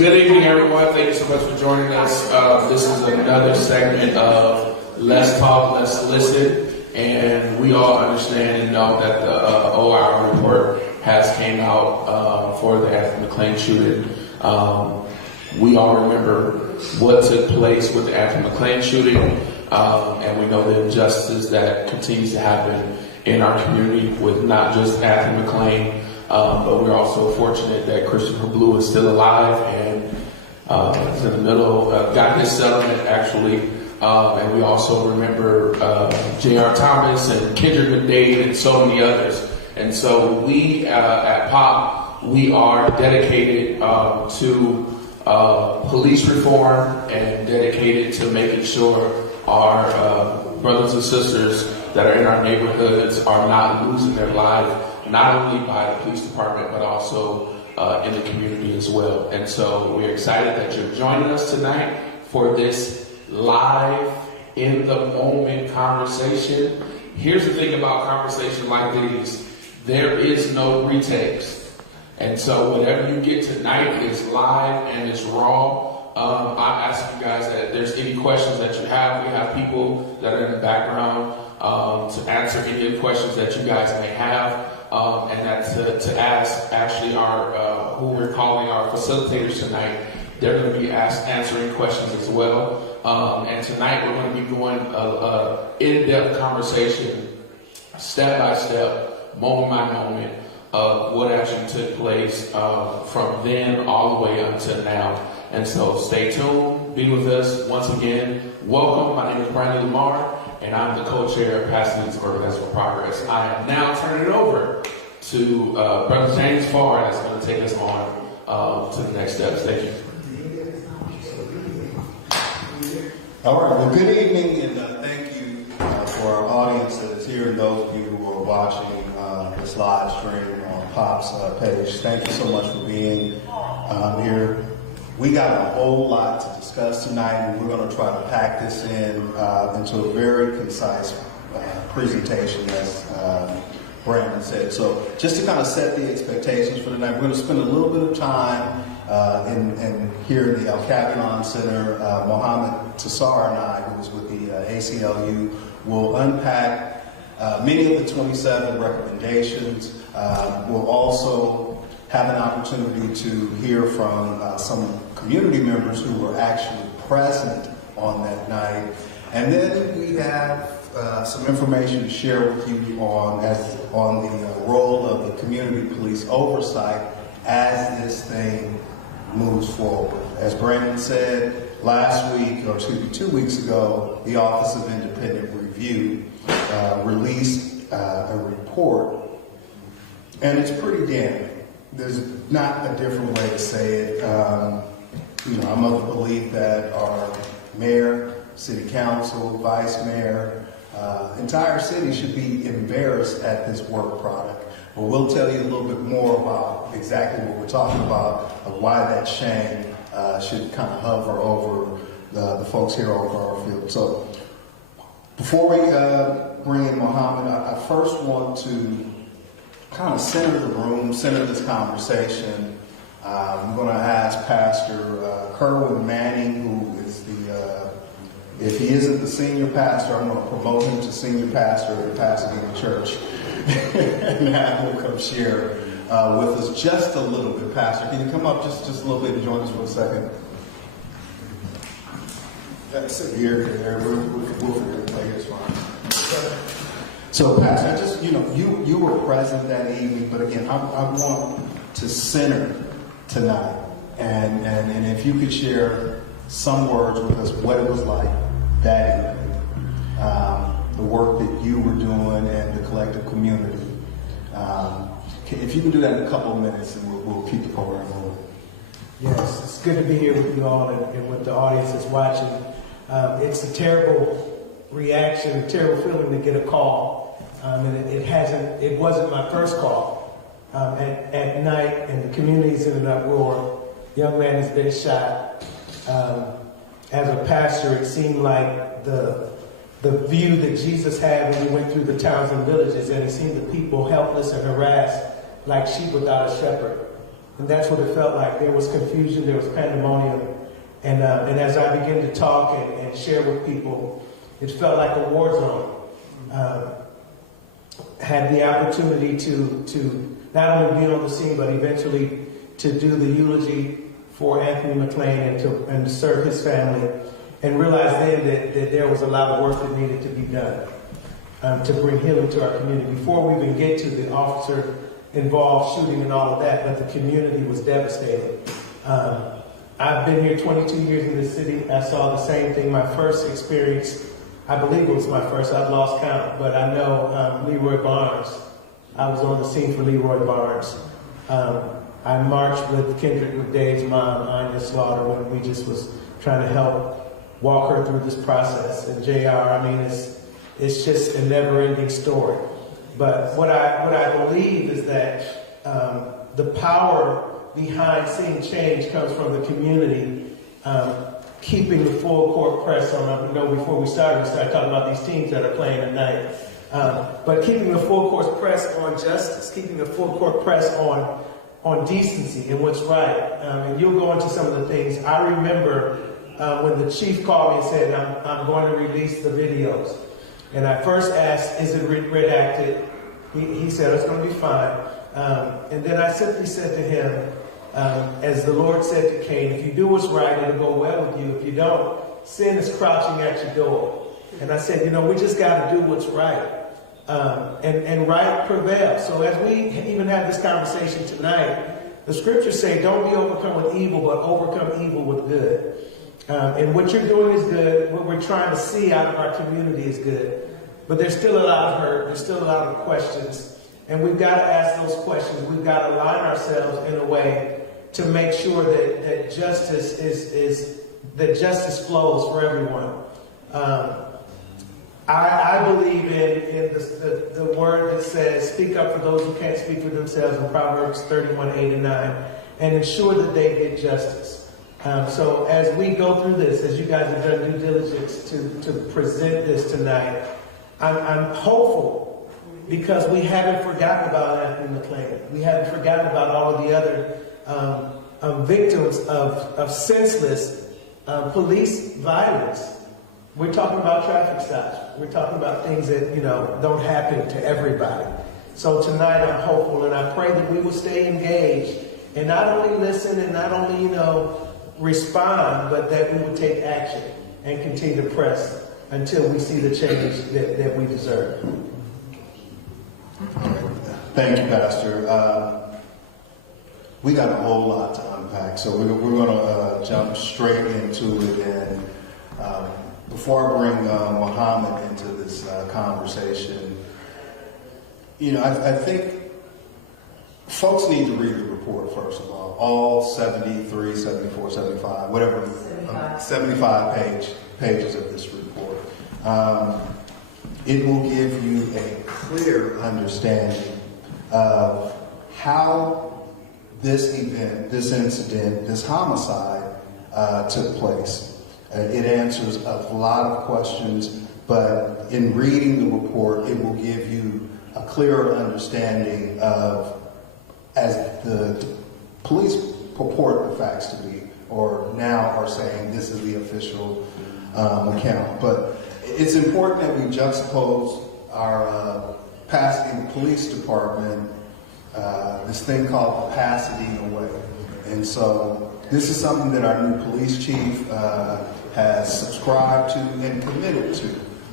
Good evening, everyone. Thank you so much for joining us. This is another segment of Let's Talk, Let's Listen. And we all understand and know that the OIR report has came out for the Anthony McClain shooting. We all remember what took place with the Anthony McClain shooting. And we know the injustice that continues to happen in our community with not just Anthony McClain, but we're also fortunate that Christopher Blue is still alive and is in the middle, got his settlement actually. And we also remember J.R. Thomas and Kendrick McDade and so many others. And so we at POP, we are dedicated to police reform and dedicated to making sure our brothers and sisters that are in our neighborhoods are not losing their life, not only by the police department, but also in the community as well. And so we're excited that you're joining us tonight for this live, in the moment conversation. Here's the thing about conversations like these, there is no retakes. And so whatever you get tonight is live and it's raw. I ask you guys that if there's any questions that you have, we have people that are in the background to answer any of the questions that you guys may have, and that's to ask actually our who we're calling our facilitators tonight. They're going to be answering questions as well. And tonight we're going to be doing an in-depth conversation, step by step, moment by moment, of what actually took place from then all the way until now. And so stay tuned, be with us once again. Welcome, my name is Brandon Lamar, and I'm the co-chair of Pasadena's Organizing for Progress. I am now turning it over to Brother James Farr that's going to take us on to the next steps. Thank you. All right, well, good evening, and thank you for our audience that is here and those of you who are watching this live stream on POP's page. Thank you so much for being here. We got a whole lot to discuss tonight, and we're going to try to pack this into a very concise presentation, as Brandon said. So just to kind of set the expectations for tonight, we're going to spend a little bit of time here in the El Cavion Center. Mohammed Tassar and I, who is with the ACLU, will unpack many of the 27 recommendations. We'll also have an opportunity to hear from some community members who were actually present on that night. And then we have some information to share with you on the role of the community police oversight as this thing moves forward. As Brandon said, last week, or 2 weeks ago, the Office of Independent Review released a report, and it's pretty damning. There's not a different way to say it. I'm of the belief that our mayor, city council, vice mayor, entire city should be embarrassed at this work product. But we'll tell you a little bit more about exactly what we're talking about, of why that shame should kind of hover over the folks here on Garfield. So before we bring in Mohammed, I first want to kind of center the room, center this conversation. I'm going to ask Pastor Kerwin Manning, who is if he isn't the senior pastor, I'm going to promote him to senior pastor at the Pasadena Church. And have him come share with us just a little bit. Pastor, can you come up just a little bit and join us for a second? Sit here, we'll figure it out. It's fine. So, Pastor, you were present that evening, but again, I want to center tonight, and if you could share some words with us, what it was like that evening, the work that you were doing and the collective community. If you can do that in a couple of minutes, and we'll keep the program moving. Yes, it's good to be here with you all and with the audience that's watching. It's a terrible reaction, a terrible feeling to get a call. And it wasn't my first call. At night, and the community's in an uproar. Young man has been shot. As a pastor, it seemed like the view that Jesus had when he went through the towns and villages, and it seemed the people helpless and harassed like sheep without a shepherd. And that's what it felt like. There was confusion, there was pandemonium. And as I began to talk and share with people, it felt like a war zone. Had the opportunity to not only be on the scene, but eventually to do the eulogy for Anthony McLean and to serve his family, and realized then that there was a lot of work that needed to be done to bring healing to our community. Before we even get to the officer involved shooting and all of that, but the community was devastated. I've been here 22 years in this city. I saw the same thing. My first experience, I believe it was my first, I've lost count, but I know Leroy Barnes. I was on the scene for Leroy Barnes. I marched with Kendrick McDade's mom, Anya Slaughter, when we just was trying to help walk her through this process. And JR, I mean, it's just a never-ending story. But what I believe is that the power behind seeing change comes from the community keeping the full court press on. I know before we started talking about these teams that are playing tonight. But keeping the full court press on justice, keeping the full court press on decency and what's right. And you'll go into some of the things. I remember when the chief called me and said, I'm going to release the videos. And I first asked, is it redacted? He said, it's going to be fine. And then I simply said to him, as the Lord said to Cain, if you do what's right, it'll go well with you. If you don't, sin is crouching at your door. And I said, we just got to do what's right. And right prevails. So as we even have this conversation tonight, the scriptures say, don't be overcome with evil, but overcome evil with good. And what you're doing is good. What we're trying to see out of our community is good. But there's still a lot of hurt. There's still a lot of questions. And we've got to ask those questions. We've got to align ourselves in a way to make sure that justice that justice flows for everyone. I believe in the word that says, speak up for those who can't speak for themselves in Proverbs 31:8 and 9, and ensure that they get justice. So as we go through this, as you guys have done due diligence to present this tonight, I'm hopeful because we haven't forgotten about Anthony McLean. We haven't forgotten about all of the other victims of senseless police violence. We're talking about traffic stops. We're talking about things that, don't happen to everybody. So tonight I'm hopeful and I pray that we will stay engaged and not only listen and not only, respond, but that we will take action and continue to press until we see the change that we deserve. Thank you, Pastor. We got a whole lot to unpack, so we're going to jump straight into it. And before I bring Muhammad into this conversation, I think folks need to read the report, first of all 73, 74, 75, whatever, 75 pages of this report. It will give you a clear understanding of how this event, this incident, this homicide took place. It answers a lot of questions, but in reading the report, it will give you a clearer understanding of, as the police purport the facts to be, or now are saying this is the official account. But it's important that we juxtapose our Pasadena Police Department, this thing called the Pasadena Way. And so this is something that our new police chief has subscribed to and committed to.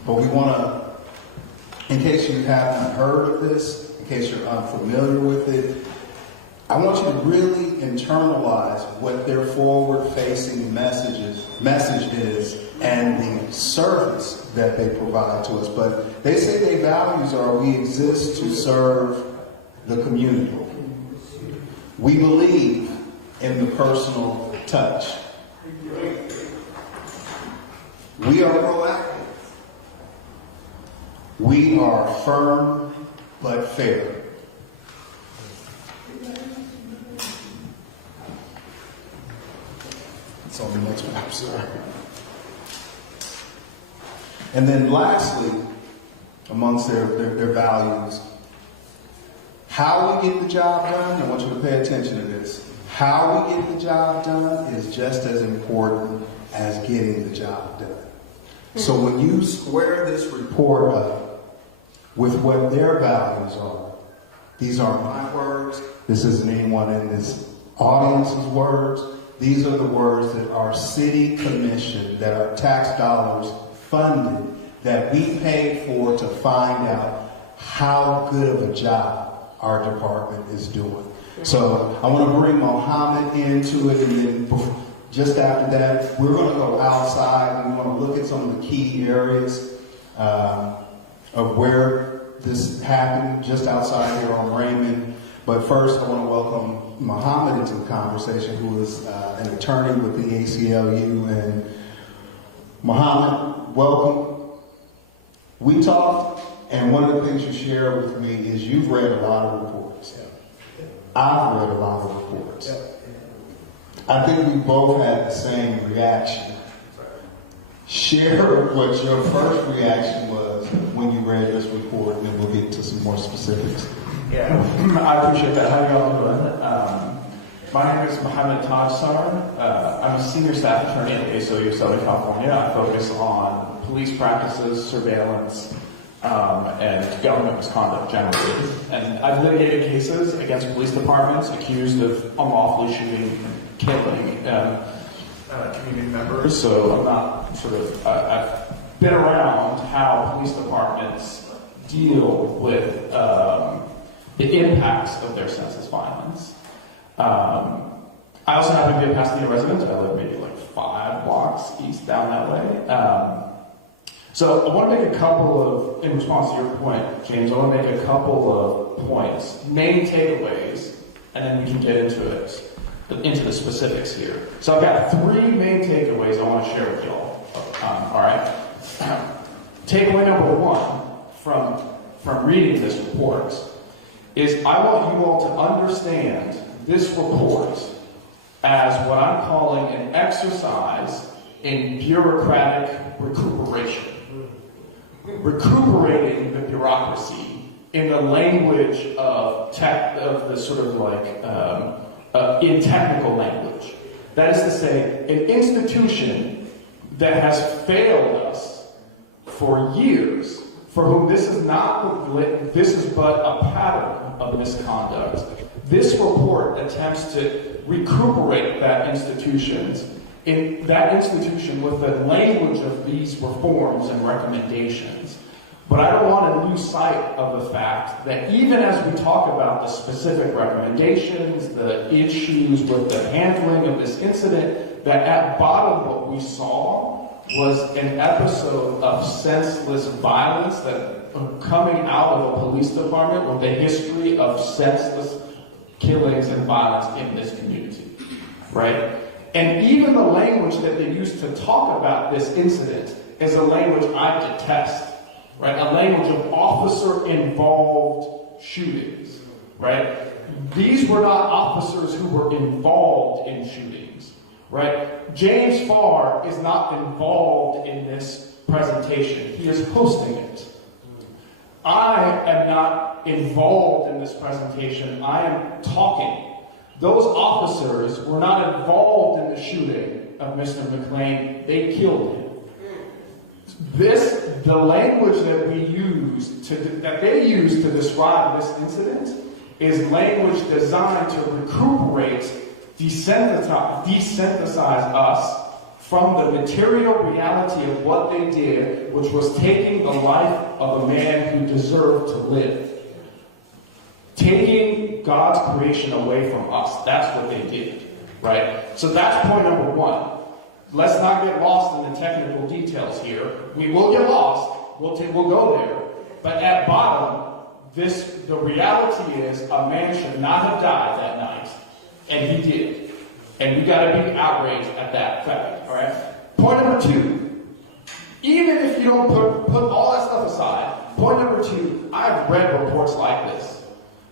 But we want to, in case you haven't heard of this, in case you're unfamiliar with it, I want you to really internalize what their forward-facing message is and the service that they provide to us. But they say their values are we exist to serve the community. We believe in the personal touch. We are proactive. We are firm but fair. It's on the next page, sir. And then lastly, amongst their values, how we get the job done, I want you to pay attention to this. how we get the job done is just as important as getting the job done. So when you square this report up with what their values are, these aren't my words, this isn't anyone in this audience's words, these are the words that our city commission, that our tax dollars funded, that we paid for to find out how good of a job our department is doing. So I want to bring Mohammed into it, and then just after that, we're going to go outside and we want to look at some of the key areas of where this happened, just outside here on Raymond. But first, I want to welcome Mohammed into the conversation, who is an attorney with the ACLU. And Mohammed, welcome. We talked, and one of the things you shared with me is you've read a lot of reports. I've read a lot of reports. I think we both had the same reaction. Share what your first reaction was when you read this report, and then we'll get into some more specifics. Yeah, I appreciate that. How are y'all doing? My name is Mohammed Tajsar. I'm a senior staff attorney at the ACLU of Southern California. I focus on police practices, surveillance, and government misconduct generally. And I've litigated cases against police departments accused of unlawfully shooting and killing community members. So I'm not I've been around how police departments deal with the impacts of their senseless violence. I also happen to be a Pasadena resident. I live maybe like 5 blocks east down that way. So I want to make a couple of, in response to your point, James, I want to make a couple of points, main takeaways, and then we can get into the specifics here. So I've got 3 main takeaways I want to share with y'all. All right. Takeaway number 1 from reading this report is I want you all to understand this report as what I'm calling an exercise in bureaucratic recuperation. Recuperating the bureaucracy in the language of in technical language. That is to say, an institution that has failed us for years, for whom this is but a pattern of misconduct. This report attempts to recuperate that institution with the language of these reforms and recommendations. But I don't want to lose sight of the fact that even as we talk about the specific recommendations, the issues with the handling of this incident, that at bottom what we saw was an episode of senseless violence that coming out of a police department with a history of senseless killings and violence in this community, right? And even the language that they used to talk about this incident is a language I detest, right? A language of officer-involved shootings, right? These were not officers who were involved in shootings, right? James Farr is not involved in this presentation. He is hosting it. I am not involved in this presentation. I am talking. Those officers were not involved in the shooting of Mr. McClain. They killed him. The language that they use to describe this incident is language designed to recuperate, desynthesize us from the material reality of what they did, which was taking the life of a man who deserved to live. Taking God's creation away from us. That's what they did, right? So that's point number 1. Let's not get lost in the technical details here. We will get lost. We'll go there. But at bottom, the reality is a man should not have died that night, and he did. And we got to be outraged at that fact, all right? Point number 2. Even if you don't put all that stuff aside, point number 2, I've read reports like this.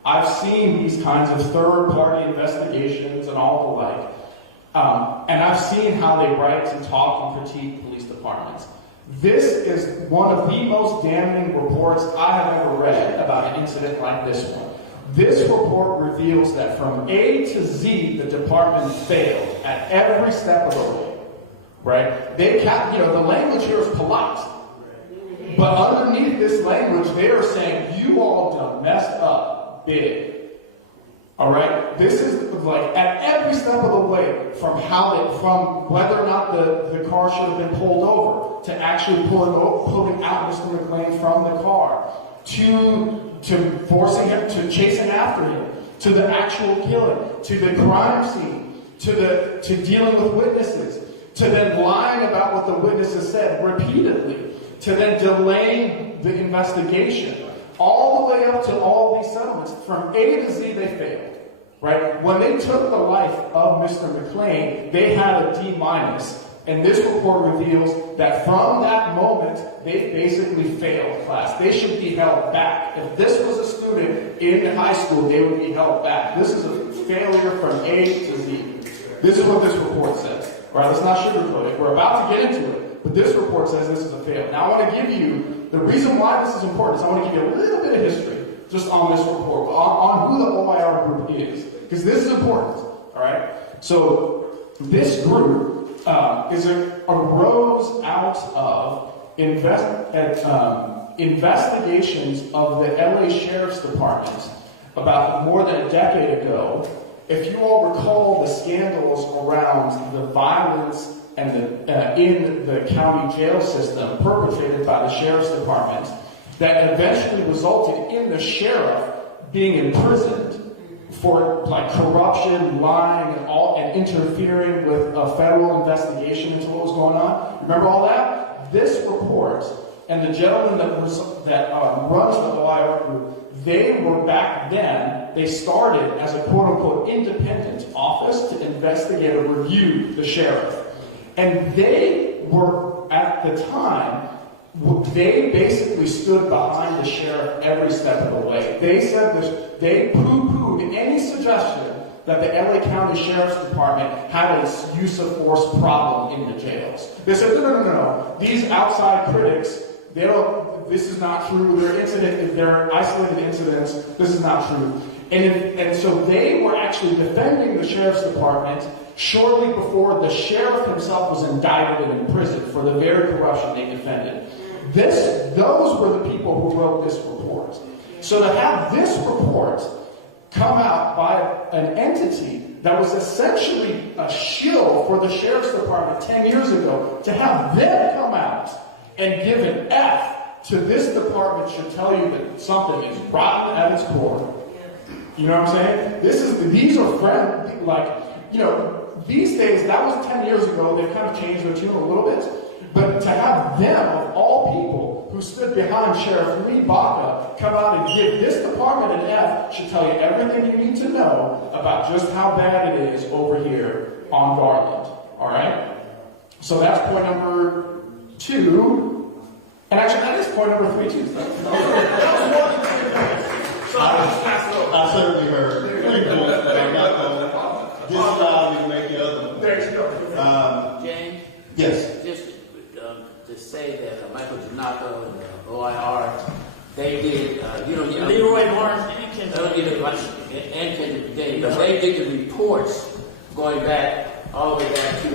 I've seen these kinds of third-party investigations and all the like. And I've seen how they write and talk and critique police departments. This is one of the most damning reports I have ever read about an incident like this one. This report reveals that from A to Z, the department failed at every step of the way, right? The language here is polite, but underneath this language, they are saying, you all done messed up big. All right, this is like at every step of the way, from whether or not the car should have been pulled over, to actually pulling out Mr. McClain from the car, to forcing him, to chasing after him, to the actual killing, to the crime scene, to dealing with witnesses, to then lying about what the witnesses said repeatedly, to then delaying the investigation. All the way up to all these settlements, from A to Z, they failed, right? When they took the life of Mr. McClain, they had a D-, and this report reveals that from that moment, they basically failed class. They should be held back. If this was a student in high school, they would be held back. This is a failure from A to Z. This is what this report says. All right, let's not sugarcoat it. We're about to get into it, but this report says this is a fail. Now, I want to give you the reason why this is important. Is I want to give you a little bit of history just on this report, on who the OIR group is, because this is important. All right. So this group arose out of investigations of the LA Sheriff's Department about more than a decade ago. If you all recall the scandals around the violence and in the county jail system perpetrated by the Sheriff's Department, that eventually resulted in the sheriff being imprisoned for like corruption, lying, and interfering with a federal investigation into what was going on. Remember all that? This report and the gentleman that runs the OIR group, they were back then, they started as a quote-unquote independent office to investigate or review the sheriff. And they were, at the time, they basically stood behind the sheriff every step of the way. They said this, they poo-pooed any suggestion that the LA County Sheriff's Department had a use of force problem in the jails. They said, no. These outside critics, this is not true. They're isolated incidents. This is not true. And so they were actually defending the Sheriff's Department shortly before the sheriff himself was indicted and imprisoned for the very corruption they defended. Those were the people who wrote this report. So to have this report come out by an entity that was essentially a shill for the Sheriff's Department 10 years ago, to have them come out and give an F to this department should tell you that something is rotten at its core. You know what I'm saying? These are friends, these days, that was 10 years ago, they've kind of changed their tune a little bit. But to have them, of all people, who stood behind Sheriff Lee Baca, come out and give this department an F should tell you everything you need to know about just how bad it is over here on Garland. All right? So that's point number 2. And actually, that is point number 3, too. I certainly heard. I'm not going to disallow you to make the other one. There you go. James? Yes. Just to say that Michael Janako and OIR, they did, Leroy Barnes and Kendrick Davis, they did the reports going back, all the way back to,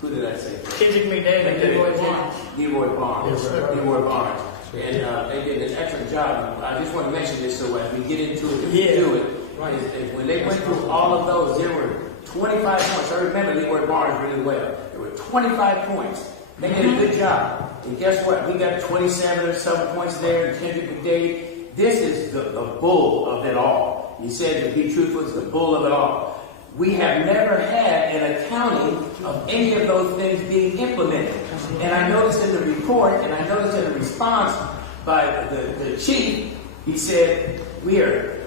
who did I say? Kendrick McDade and Leroy Barnes. Leroy Barnes. Yes, sir. Leroy Barnes. And they did an excellent job. I just want to mention this so as we get into it, we do it. Is when they went through all of those, there were 25 points. I remember Leroy Barnes really well. There were 25 points. They did a good job. And guess what? We got 27 or some points there in Kendrick McDade. This is the bull of it all. He said, to be truthful, it's the bull of it all. We have never had an accounting of any of those things being implemented. And I noticed in the report, and I noticed in the response by the chief, he said, we are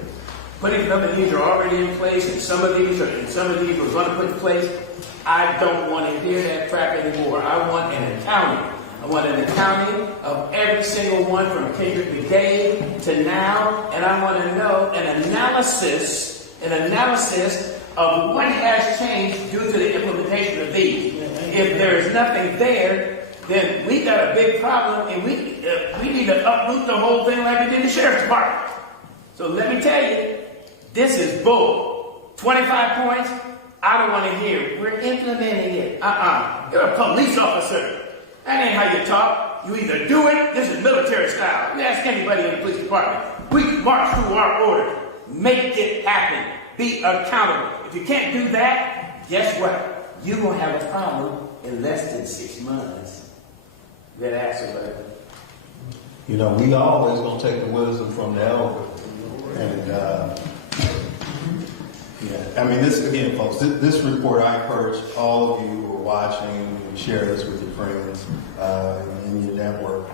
putting some of these are already in place, and some of these we're going to put in place. I don't want to hear that crap anymore. I want an accounting. I want an accounting of every single one from Kendrick McDade to now, and I want to know an analysis of what has changed due to the implementation of these. If there is nothing there, then we got a big problem, and we need to uproot the whole thing like we did in the Sheriff's Department. So let me tell you, this is bull. 25 points, I don't want to hear it. We're implementing it. You're a police officer. That ain't how you talk. You either do it, this is military style. You ask anybody in the police department. We march through our order. Make it happen. Be accountable. If you can't do that, guess what? You're going to have a problem in less than 6 months. You better ask somebody. You know, we always gonna take the wisdom from the elder. And, yeah, I mean, this, again, folks, this report, I encourage all of you who are watching, and share this with your friends in your network.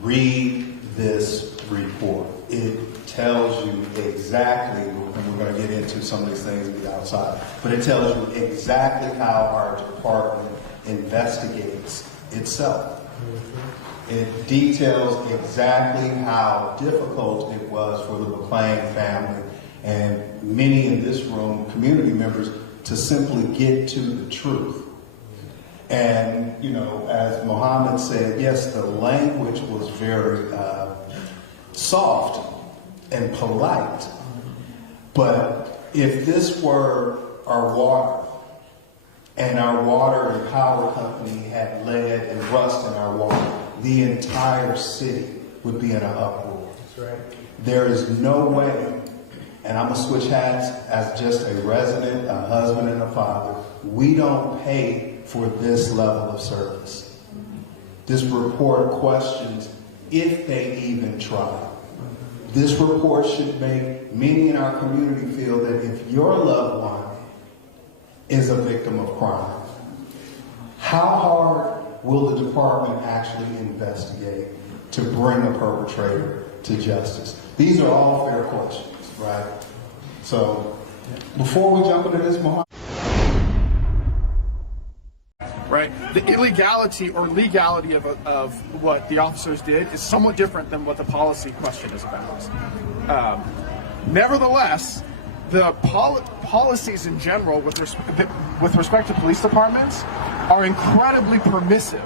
Read this report. It tells you exactly, and we're going to get into some of these things outside, but it tells you exactly how our department investigates itself. It details exactly how difficult it was for the McClain family and many in this room, community members, to simply get to the truth. And, you know, as Mohammed said, yes, the language was very soft and polite, but if this were our water, and our water and power company had lead and rust in our water, the entire city would be in an uproar. That's right. There is no way, and I'm going to switch hats as just a resident, a husband, and a father. We don't pay for this level of service. This report questions if they even try. This report should make many in our community feel that if your loved one is a victim of crime, how hard will the department actually investigate to bring a perpetrator to justice? These are all fair questions, right? So, before we jump into this, Mohammed. Right? The illegality or legality of what the officers did is somewhat different than what the policy question is about. Nevertheless, the policies in general with respect to police departments are incredibly permissive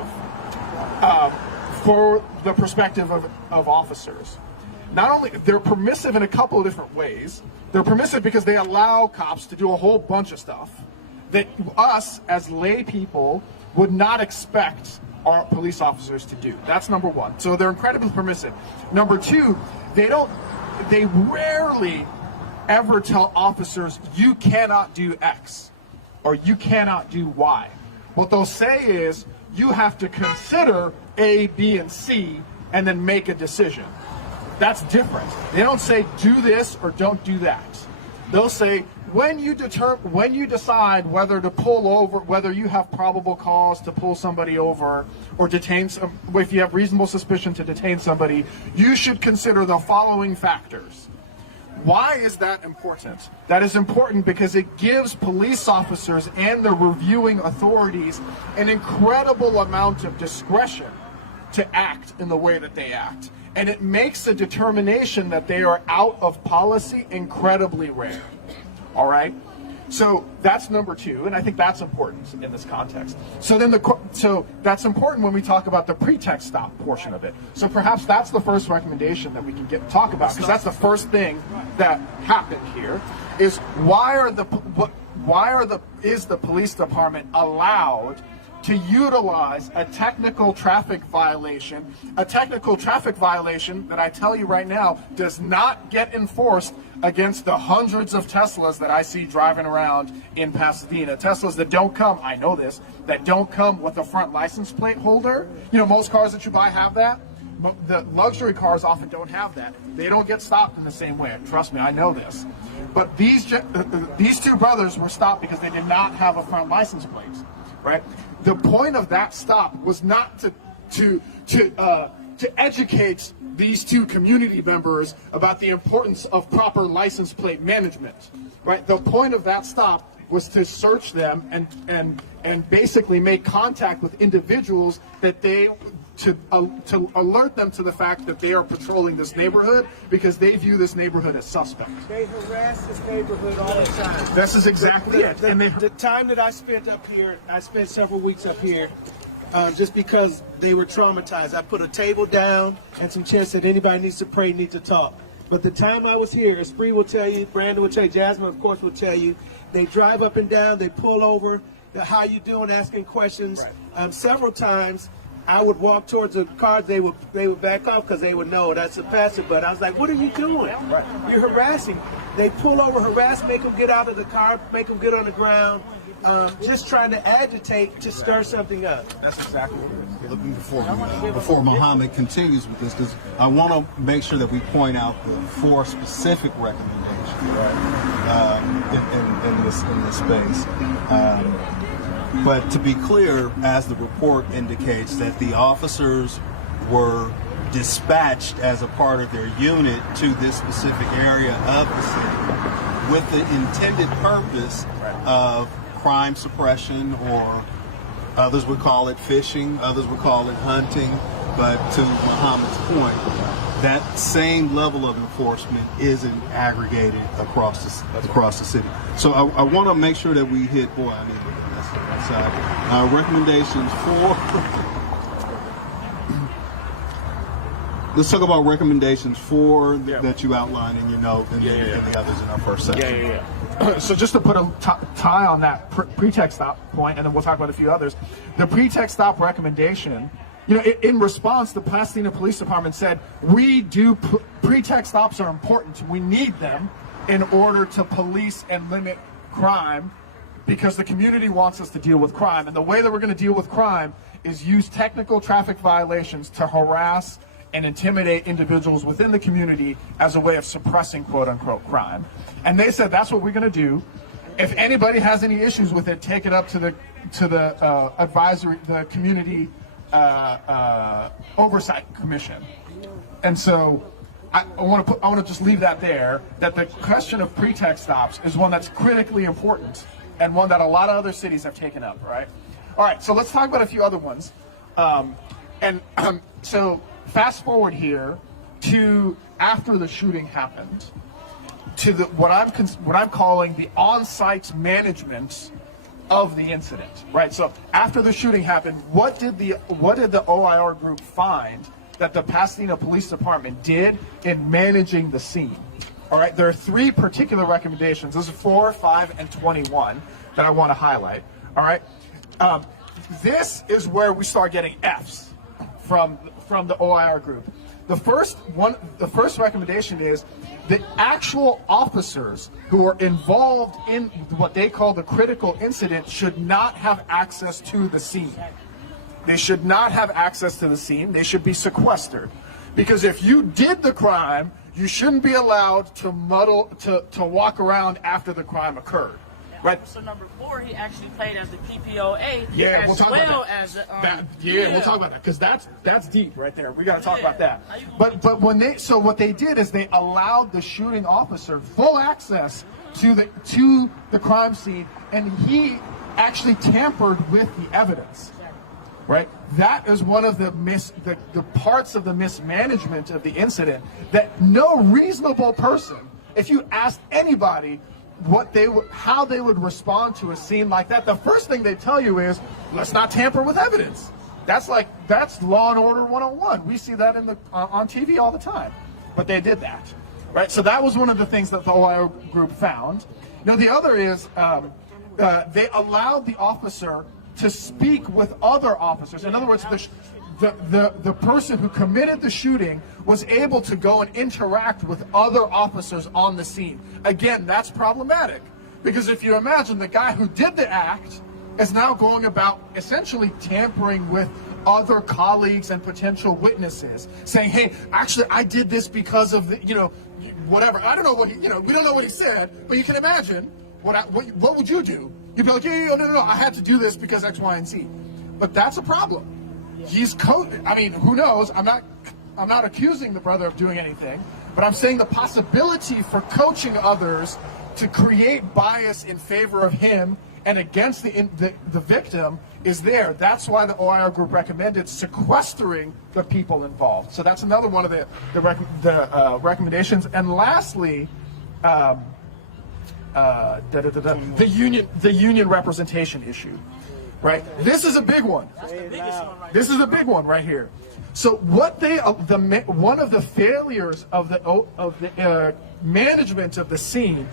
for the perspective of officers. Not only, they're permissive in a couple of different ways. They're permissive because they allow cops to do a whole bunch of stuff that us as lay people would not expect our police officers to do. That's number one. So they're incredibly permissive. Number two, they rarely ever tell officers, you cannot do X or you cannot do Y. What they'll say is, you have to consider A, B, and C and then make a decision. That's different. They don't say do this or don't do that. They'll say when you decide whether to pull over, whether you have probable cause to pull somebody over or detain some, if you have reasonable suspicion to detain somebody, you should consider the following factors. Why is that important? That is important because it gives police officers and the reviewing authorities an incredible amount of discretion to act in the way that they act. And it makes the determination that they are out of policy incredibly rare. All right? So that's number two, and I think that's important in this context. So that's important when we talk about the pretext stop portion of it. So perhaps that's the first recommendation that we can talk about, because that's the first thing that happened here. Is is the police department allowed to utilize a technical traffic violation that I tell you right now does not get enforced against the hundreds of Teslas that I see driving around in Pasadena. Teslas that don't come, I know this, that don't come with a front license plate holder. You know, most cars that you buy have that. The luxury cars often don't have that. They don't get stopped in the same way. Trust me, I know this. But these two brothers were stopped because they did not have a front license plate, right? The point of that stop was not to educate these two community members about the importance of proper license plate management, right? The point of that stop was to search them and basically make contact with individuals that to alert them to the fact that they are patrolling this neighborhood because they view this neighborhood as suspect. They harass this neighborhood all the time. This is exactly it. The time that I spent up here, I spent several weeks up here just because they were traumatized. I put a table down and some chairs, said anybody needs to pray, need to talk. But the time I was here, Esprit will tell you, Brandon will tell you, Jasmine, of course, will tell you, they drive up and down, they pull over, how you doing, asking questions. Several times, I would walk towards the car, they would back off because they would know that's a passer. But I was like, what are you doing? You're harassing. They pull over, harass, make them get out of the car, make them get on the ground, just trying to agitate to stir something up. That's exactly what it is. Before Muhammad continues with this, because I want to make sure that we point out the 4 specific recommendations in this space. But to be clear, as the report indicates, that the officers were dispatched as a part of their unit to this specific area of the city with the intended purpose of crime suppression, or others would call it fishing, others would call it hunting. But to Muhammad's point, that same level of enforcement isn't aggregated across the city. So I want to make sure that we hit. Boy, I need to look at that side. Recommendations for. Let's talk about recommendations 4 that you outlined in your note, and the others in our first section. So just to put a tie on that pretext stop point, and then we'll talk about a few others. The pretext stop recommendation, in response, the Pasadena Police Department said, we do, pretext stops are important. We need them in order to police and limit crime because the community wants us to deal with crime. And the way that we're going to deal with crime is use technical traffic violations to harass and intimidate individuals within the community as a way of suppressing quote-unquote crime. And they said that's what we're going to do. If anybody has any issues with it, take it up to the advisory, the community oversight commission. And so I want to just leave that there. That the question of pretext stops is one that's critically important and one that a lot of other cities have taken up. Right. All right. So let's talk about a few other ones. So. Fast forward here to after the shooting happened, to what I'm calling the on-site management of the incident. Right. So after the shooting happened, what did the OIR group find that the Pasadena Police Department did in managing the scene? All right. There are 3 particular recommendations. Those are 4, 5, and 21 that I want to highlight. All right. This is where we start getting Fs from the OIR group. The first recommendation is the actual officers who are involved in what they call the critical incident should not have access to the scene. They should not have access to the scene. They should be sequestered. Because if you did the crime, you shouldn't be allowed to walk around after the crime occurred. Right. So number 4, he actually played as the PPOA. Yeah, we'll talk about that. We'll talk about that because that's deep right there. We got to talk about that. But what they did is they allowed the shooting officer full access to the crime scene, and he actually tampered with the evidence. Right. That is one of the parts of the mismanagement of the incident that no reasonable person, if you asked anybody how they would respond to a scene like that, the first thing they tell you is, let's not tamper with evidence. That's Law and Order 101. We see that on TV all the time. But they did that, right? So that was one of the things that the OIR group found. The other is they allowed the officer to speak with other officers. In other words, the person who committed the shooting was able to go and interact with other officers on the scene. Again, that's problematic because if you imagine the guy who did the act is now going about essentially tampering with other colleagues and potential witnesses, saying, "Hey, actually, I did this because of the, whatever." I don't know what we don't know what he said, but you can imagine what would you do? You'd be like, no, I had to do this because X, Y, and Z. But that's a problem. He's who knows? I'm not accusing the brother of doing anything, but I'm saying the possibility for coaching others to create bias in favor of him and against the victim is there. That's why the OIR group recommended sequestering the people involved. So that's another one of the recommendations. And lastly, the union representation issue. right? This is a big one. This is a big one right here. So what one of the failures of the management of the scene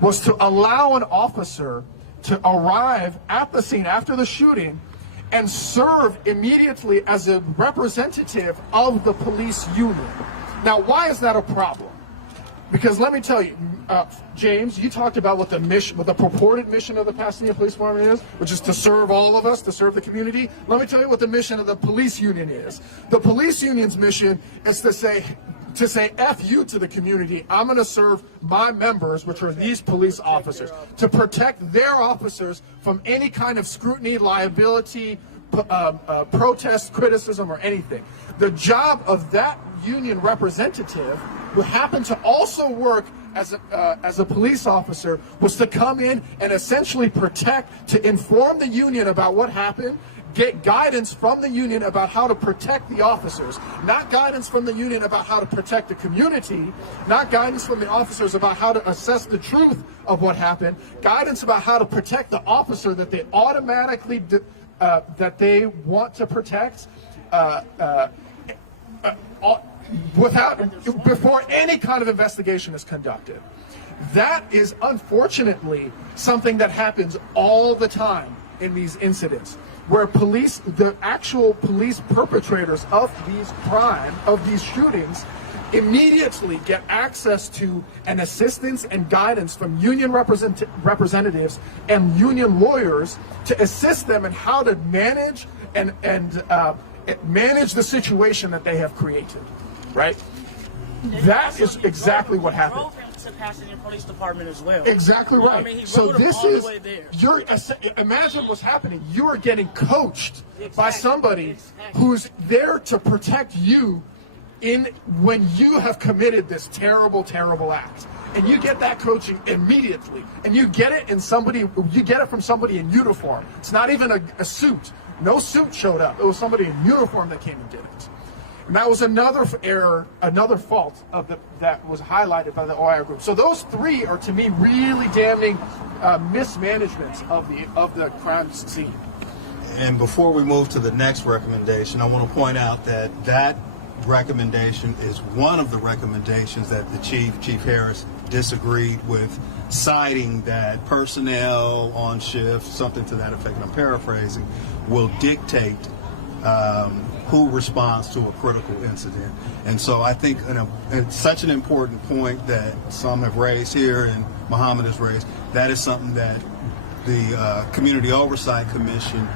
was to allow an officer to arrive at the scene after the shooting and serve immediately as a representative of the police union. Now, why is that a problem? Because let me tell you, James, you talked about what the purported mission of the Pasadena Police Department is, which is to serve all of us, to serve the community. Let me tell you what the mission of the police union is. The police union's mission is to say F you to the community. I'm going to serve my members, which are these police officers, to protect their officers from any kind of scrutiny, liability, protest, criticism, or anything. The job of that union representative, who happened to also work as a police officer, was to come in and essentially protect, to inform the union about what happened, get guidance from the union about how to protect the officers, not guidance from the union about how to protect the community, not guidance from the officers about how to assess the truth of what happened, guidance about how to protect the officer that they automatically that they want to protect before any kind of investigation is conducted. That is unfortunately something that happens all the time in these incidents, where the actual police perpetrators of these shootings, immediately get access to and assistance and guidance from union representatives and union lawyers to assist them in how to manage and manage the situation that they have created, right? That is exactly what happened. To Pasadena Police Department as well. Exactly right. I mean, he so rode him this all the is way there. imagine what's happening. You are getting coached by somebody who's there to protect you when you have committed this terrible, terrible act. And you get that coaching immediately. And you get it from somebody in uniform. It's not even a suit. No suit showed up. It was somebody in uniform that came and did it. And that was another error, another fault that was highlighted by the OIR group. So those three are, to me, really damning mismanagement of the crime scene. And before we move to the next recommendation, I want to point out that recommendation is one of the recommendations that the Chief Harris, disagreed with, citing that personnel on shift, something to that effect, and I'm paraphrasing, will dictate who responds to a critical incident. And so I think it's such an important point that some have raised here and Muhammad has raised. That is something that the Community Oversight Commission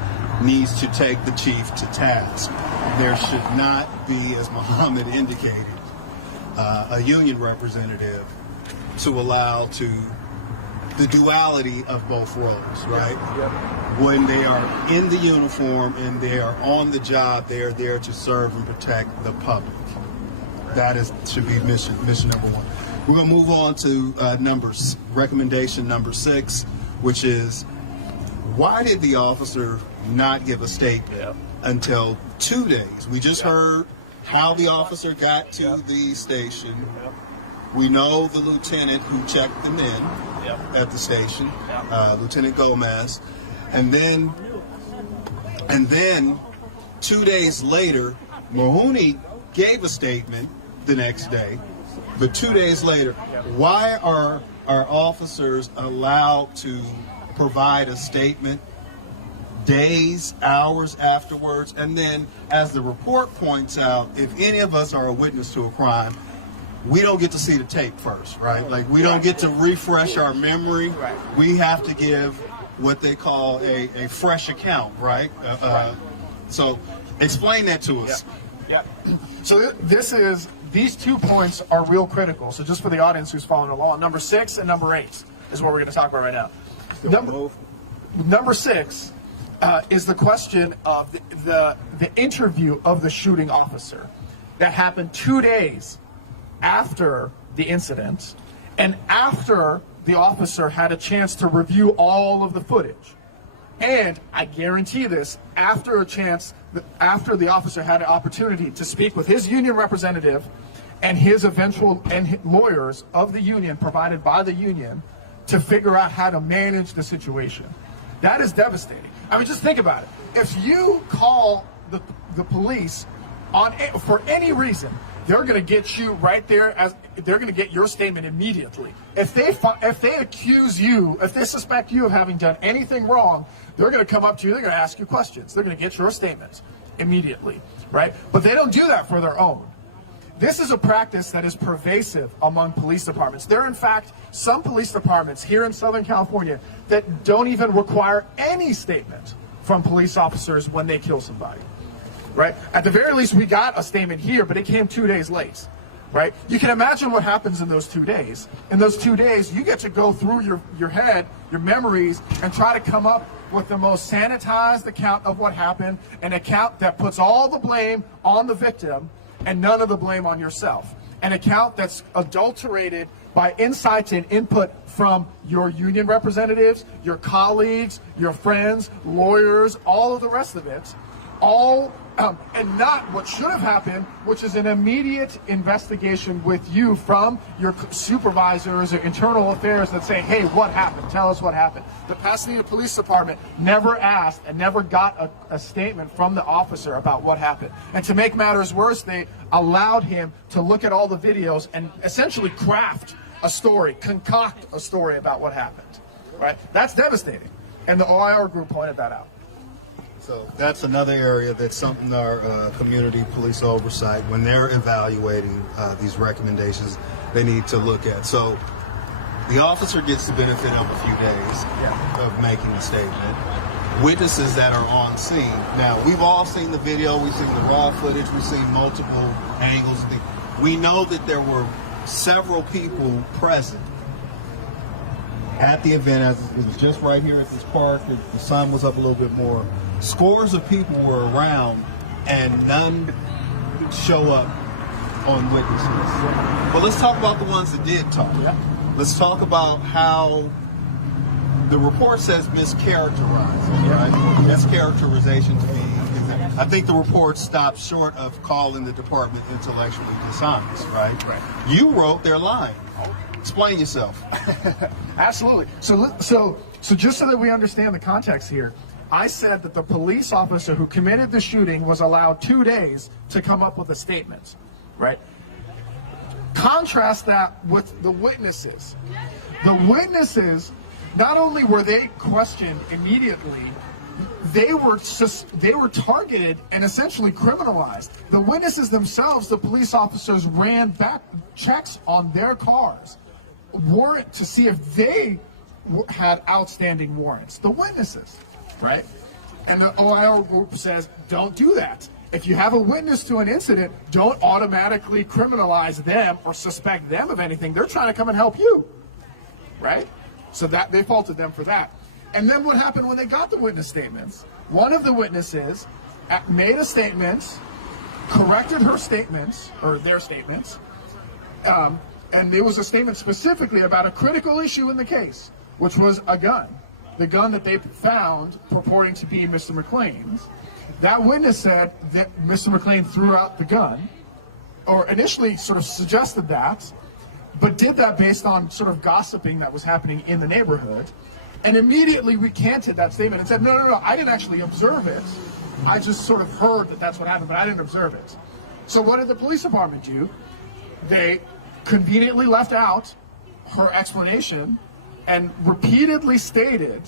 needs to take the chief to task. There should not be, as Muhammad indicated, a union representative to allow to the duality of both roles, right? Yep. When they are in the uniform and they are on the job, they are there to serve and protect the public. That should be mission number one. We're going to move on to recommendation number 6, which is, why did the officer not give a statement until 2 days? We just heard how the officer got to the station. We know the lieutenant who checked them in at the station, Lieutenant Gomez, and then 2 days later, Mahoney gave a statement the next day. But 2 days later, why are our officers allowed to provide a statement days, hours afterwards? And then, as the report points out, if any of us are a witness to a crime, we don't get to see the tape first, right? Like, we don't get to refresh our memory. We have to give what they call a fresh account, right? So explain that to us. Yeah. So these 2 points are real critical. So just for the audience who's following along, number 6 and number 8 is what we're going to talk about right now. Number 6 is the question of the interview of the shooting officer that happened 2 days after the incident and after the officer had a chance to review all of the footage. And I guarantee this, after the officer had an opportunity to speak with his union representative and lawyers of the union provided by the union to figure out how to manage the situation. That is devastating. I mean, just think about it. If you call the police for any reason, they're going to get you right there. They're going to get your statement immediately. If they accuse you, if they suspect you of having done anything wrong, they're going to come up to you. They're going to ask you questions. They're going to get your statements immediately, right? But they don't do that for their own. This is a practice that is pervasive among police departments. There are, in fact, some police departments here in Southern California that don't even require any statement from police officers when they kill somebody, right? At the very least, we got a statement here, but it came 2 days late, right? You can imagine what happens in those 2 days. In those 2 days, you get to go through your head, your memories, and try to come up with the most sanitized account of what happened, an account that puts all the blame on the victim and none of the blame on yourself. An account that's adulterated by insights and input from your union representatives, your colleagues, your friends, lawyers, all of the rest of it, and not what should have happened, which is an immediate investigation with you from your supervisors or internal affairs that say, hey, what happened? Tell us what happened. The Pasadena Police Department never asked and never got a statement from the officer about what happened. And to make matters worse, they allowed him to look at all the videos and essentially craft a story, concoct a story about what happened. Right? That's devastating. And the OIR group pointed that out. So that's another area that's something our community police oversight, when they're evaluating these recommendations, they need to look at. So the officer gets the benefit of a few days of making a statement. Witnesses that are on scene. Now, we've all seen the video, we've seen the raw footage, we've seen multiple angles. We know that there were several people present at the event, as it was just right here at this park. The sun was up a little bit more. Scores of people were around, and none show up on witness lists. But let's talk about the ones that did talk. Let's talk about how the report says mischaracterized, right? Mischaracterization to me, I think the report stopped short of calling the department intellectually dishonest, right? You wrote their line. Explain yourself. Absolutely. So just so that we understand the context here, I said that the police officer who committed the shooting was allowed 2 days to come up with a statement, right? Contrast that with the witnesses. The witnesses, not only were they questioned immediately, they were targeted and essentially criminalized. The witnesses themselves, the police officers, ran back checks on their cars, warrant to see if they had outstanding warrants. The witnesses, right? And the OIR group says, don't do that. If you have a witness to an incident, don't automatically criminalize them or suspect them of anything. They're trying to come and help you, right? So that they faulted them for that. And then what happened when they got the witness statements? One of the witnesses made a statement, corrected her statements, or their statements, and there was a statement specifically about a critical issue in the case, which was a gun. The gun that they found purporting to be Mr. McClain's. That witness said that Mr. McClain threw out the gun, or initially sort of suggested that, but did that based on sort of gossiping that was happening in the neighborhood, and immediately recanted that statement and said, no, I didn't actually observe it. I just sort of heard that that's what happened, but I didn't observe it. So what did the police department do? They conveniently left out her explanation and repeatedly stated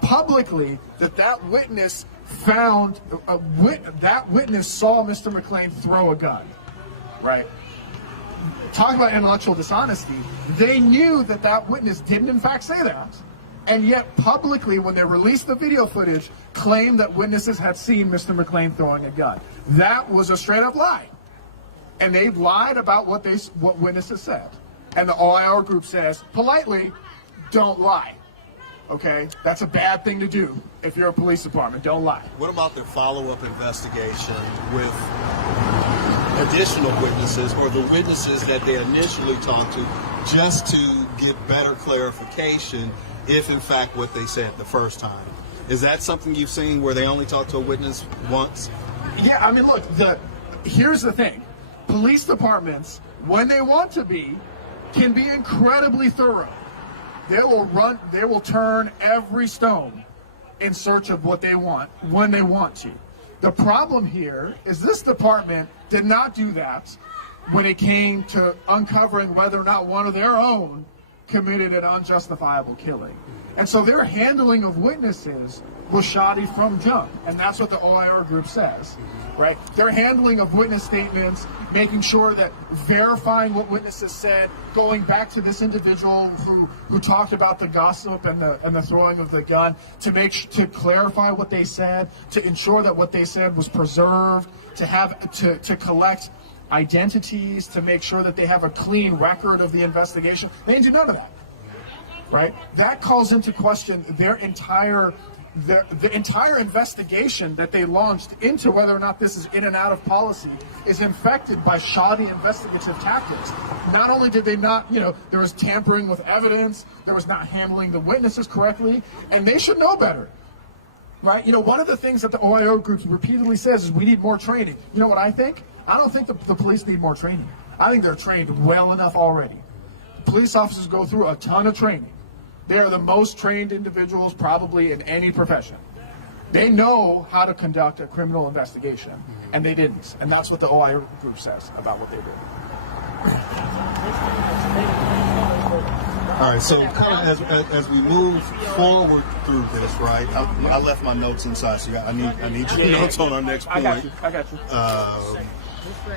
publicly that that witness found that witness saw Mr. McClain throw a gun, right? Talking about intellectual dishonesty, they knew that that witness didn't in fact say that, and yet publicly, when they released the video footage, claimed that witnesses had seen Mr. McClain throwing a gun. That was a straight up lie, and they lied about what witnesses said. And the OIR group says politely, don't lie. Okay, that's a bad thing to do if you're a police department. Don't lie. What about the follow-up investigation with additional witnesses, or the witnesses that they initially talked to, just to get better clarification if in fact what they said the first time? Is that something you've seen where they only talk to a witness once? Yeah, I mean, look, here's the thing. Police departments, when they want to be, can be incredibly thorough. They will turn every stone in search of what they want when they want to. The problem here is this department did not do that when it came to uncovering whether or not one of their own committed an unjustifiable killing. And so their handling of witnesses was shoddy from jump, and that's what the OIR group says, right? Their handling of witness statements, making sure that verifying what witnesses said, going back to this individual who talked about the gossip and the throwing of the gun, to clarify what they said, to ensure that what they said was preserved, to collect identities, to make sure that they have a clean record of the investigation. They didn't do none of that, right? That calls into question their entire the entire investigation that they launched into whether or not this is in and out of policy is infected by shoddy investigative tactics. Not only did they not, there was tampering with evidence, there was not handling the witnesses correctly, and they should know better. Right? One of the things that the OIO group repeatedly says is we need more training. You know what I think? I don't think the police need more training. I think they're trained well enough already. Police officers go through a ton of training. They are the most trained individuals probably in any profession. They know how to conduct a criminal investigation, and they didn't. And that's what the OIO group says about what they did. All right, so kind of as we move forward through this, right? I left my notes inside, so I need your notes on our next point. I got you.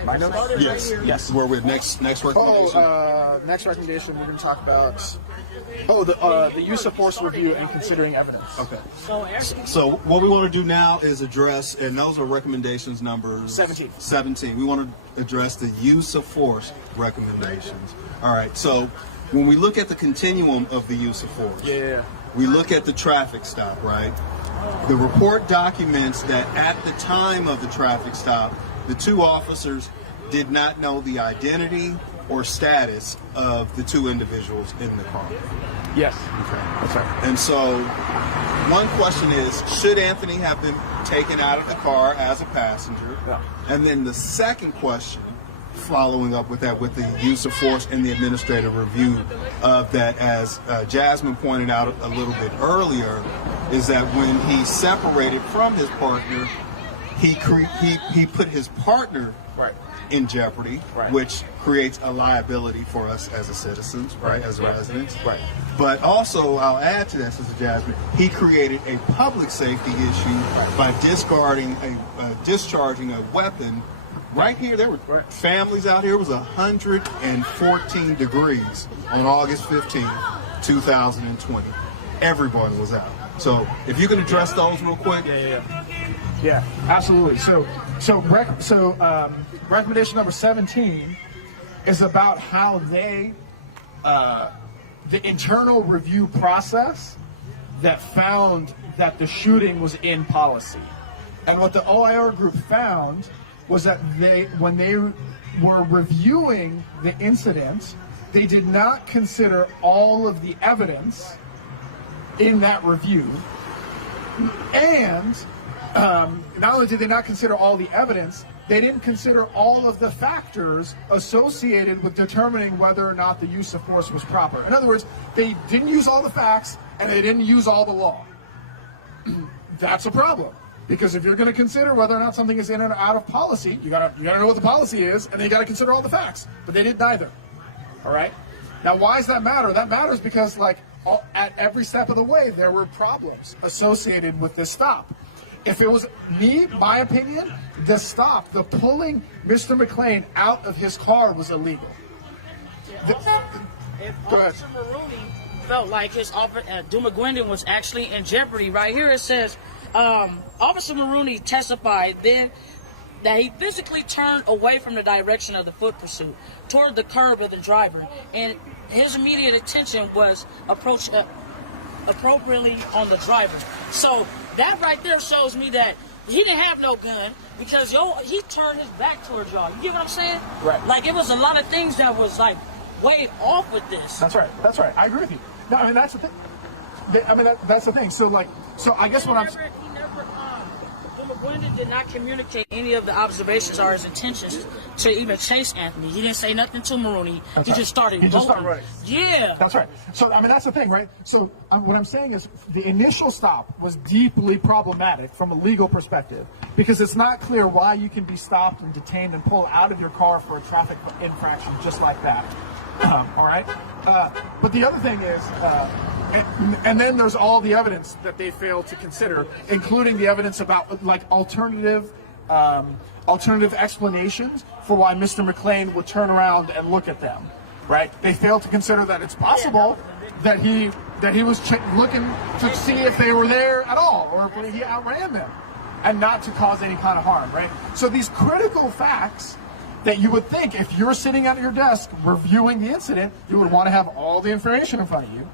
My notes? Yes. Where we're next recommendation. Next recommendation, we're going to talk about the use of force review and considering evidence. Okay. So what we want to do now is address, and those are recommendations numbers 17. We want to address the use of force recommendations. All right. So when we look at the continuum of the use of force, we look at the traffic stop, right? The report documents that at the time of the traffic stop, the two officers did not know the identity or status of the two individuals in the car. Yes. Okay. That's right. And so one question is, should Anthony have been taken out of the car as a passenger? Yeah. And then the second question, following up with that, with the use of force and the administrative review of that, as Jasmine pointed out a little bit earlier, is that when he separated from his partner, he put his partner in jeopardy, which creates a liability for us as a citizens, as residents. Right. But also, I'll add to that, Sister Jasmine, he created a public safety issue by discharging a weapon. Right here, there were families out here. It was 114 degrees on August 15, 2020. Everybody was out. So if you can address those real quick. Yeah, absolutely. So recommendation number 17 is about how the internal review process that found that the shooting was in policy. And what the OIR group found was that when they were reviewing the incident, they did not consider all of the evidence in that review. And not only did they not consider all the evidence, they didn't consider all of the factors associated with determining whether or not the use of force was proper. In other words, they didn't use all the facts and they didn't use all the law. That's a problem. Because if you're going to consider whether or not something is in or out of policy, you gotta know what the policy is, and then you gotta consider all the facts. But they did neither. All right. Now, why does that matter? That matters because, at every step of the way, there were problems associated with this stop. If it was me, my opinion, the pulling Mr. McClain out of his car was illegal. If Officer Maroney felt like his Duma Gwendon was actually in jeopardy, right here it says, Officer Maroney testified then that he physically turned away from the direction of the foot pursuit toward the curb of the driver, and his immediate attention was appropriately on the driver. So that right there shows me that he didn't have no gun because he turned his back towards y'all. You get what I'm saying? Right. It was a lot of things that was way off with this. That's right. I agree with you. No, I mean that's the thing. That's the thing. So I guess what I'm. Duma Dumagwenda did not communicate any of the observations or his intentions to even chase Anthony. He didn't say nothing to Maroney. He just started He just going. started running. Yeah. That's right. So, I mean, that's the thing, right? So, what I'm saying is the initial stop was deeply problematic from a legal perspective because it's not clear why you can be stopped and detained and pulled out of your car for a traffic infraction just like that. All right? But the other thing is, and then there's all the evidence that they failed to consider, including the evidence about, like, alternative explanations for why Mr. McLean would turn around and look at them. Right? They failed to consider that it's possible that he was looking to see if they were there at all, or if he outran them, and not to cause any kind of harm. Right? So these critical facts that you would think, if you're sitting at your desk reviewing the incident, you would want to have all the information in front of you.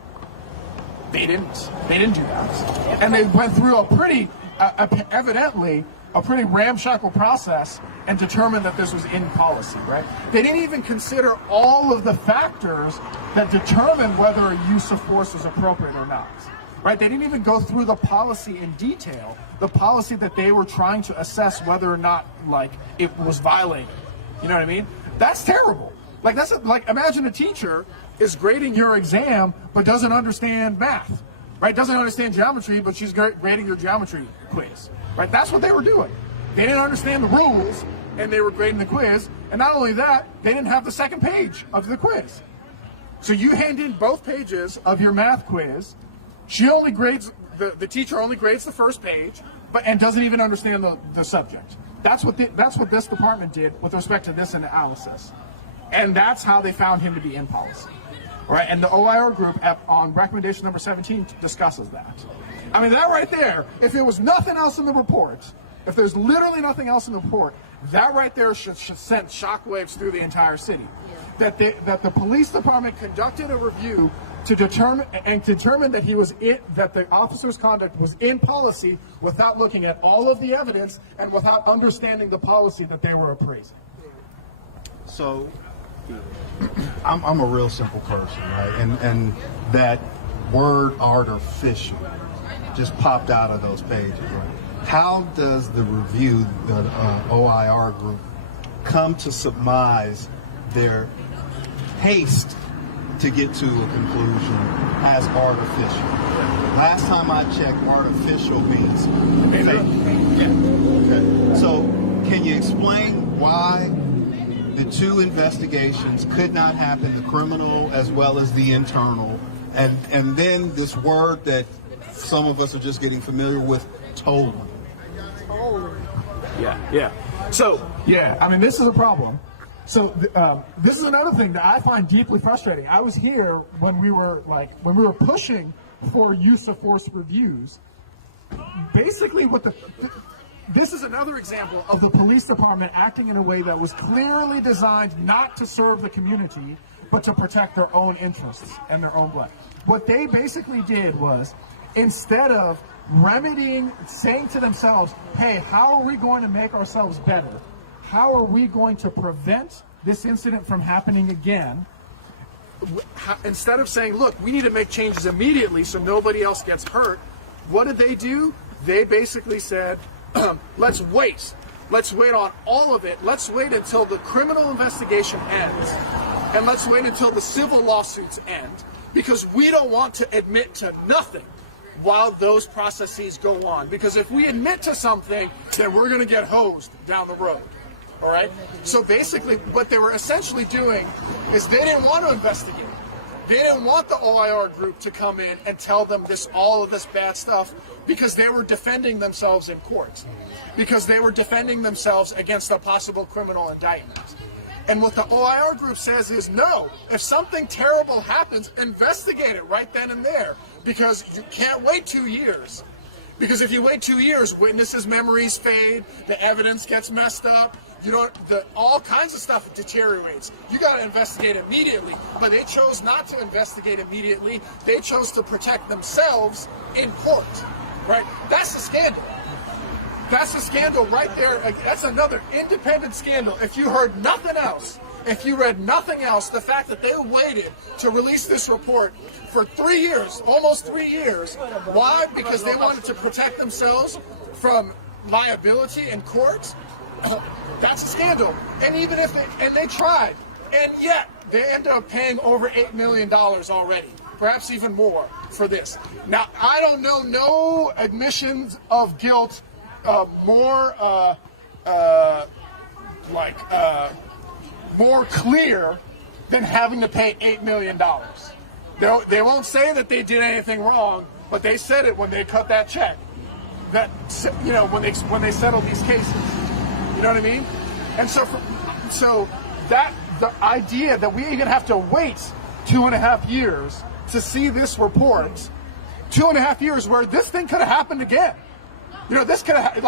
They didn't. They didn't do that, and they went through a pretty, evidently, a pretty ramshackle process and determined that this was in policy, right? They didn't even consider all of the factors that determine whether a use of force is appropriate or not, right? They didn't even go through the policy in detail, the policy that they were trying to assess whether or not, like, it was violated. You know what I mean? That's terrible. Like, like, imagine a teacher is grading your exam but doesn't understand math, right? Doesn't understand geometry, but she's grading your geometry quiz. Right, that's what they were doing. They didn't understand the rules, and they were grading the quiz. And not only that, they didn't have the second page of the quiz. So you hand in both pages of your math quiz. She only grades the teacher only grades the first page, and doesn't even understand the subject. That's what this department did with respect to this analysis, and that's how they found him to be in policy. All right, and the OIR group on recommendation number 17 discusses that. I mean, that right there, if there was nothing else in the report, if there's literally nothing else in the report, that right there should send shockwaves through the entire city. Yeah. That the police department conducted a review to determine that the officer's conduct was in policy without looking at all of the evidence and without understanding the policy that they were appraising. So, I'm a real simple person, right? And that word artificial just popped out of those pages. Right? How does the review, the OIR group, come to surmise their haste to get to a conclusion as artificial? Last time I checked, artificial means fake. Yeah. Okay. So, can you explain why the two investigations could not happen, the criminal as well as the internal, and then this word that some of us are just getting familiar with, tolling? Yeah. So, I mean, this is a problem. So, this is another thing that I find deeply frustrating. I was here when we were pushing for use of force reviews. Basically, this is another example of the police department acting in a way that was clearly designed not to serve the community, but to protect their own interests and their own blood. What they basically did was, instead of remedying, saying to themselves, hey, how are we going to make ourselves better? How are we going to prevent this incident from happening again? Instead of saying, look, we need to make changes immediately so nobody else gets hurt, what did they do? They basically said, let's wait. Let's wait on all of it. Let's wait until the criminal investigation ends. And let's wait until the civil lawsuits end. Because we don't want to admit to nothing while those processes go on. Because if we admit to something, then we're going to get hosed down the road. All right? So basically, what they were essentially doing is they didn't want to investigate. They didn't want the OIR group to come in and tell them all of this bad stuff, because they were defending themselves in court. Because they were defending themselves against a possible criminal indictment. And what the OIR group says is, no, if something terrible happens, investigate it right then and there. Because you can't wait 2 years. Because if you wait 2 years, witnesses' memories fade, the evidence gets messed up, all kinds of stuff deteriorates. You got to investigate immediately. But they chose not to investigate immediately. They chose to protect themselves in court. Right? That's a scandal. That's a scandal right there. That's another independent scandal. If you heard nothing else, if you read nothing else, the fact that they waited to release this report for 3 years, almost 3 years. Why? Because they wanted to protect themselves from liability in court, that's a scandal. And even if they tried, and yet they ended up paying over $8 million already, perhaps even more for this. Now, I don't know no admissions of guilt more clear than having to pay $8 million. They won't say that they did anything wrong, but they said it when they cut that check. That, you know, when they settled these cases. You know what I mean? And so that the idea that we even have to wait 2.5 years to see this report, 2.5 years where this thing could have happened again. You know, this could have,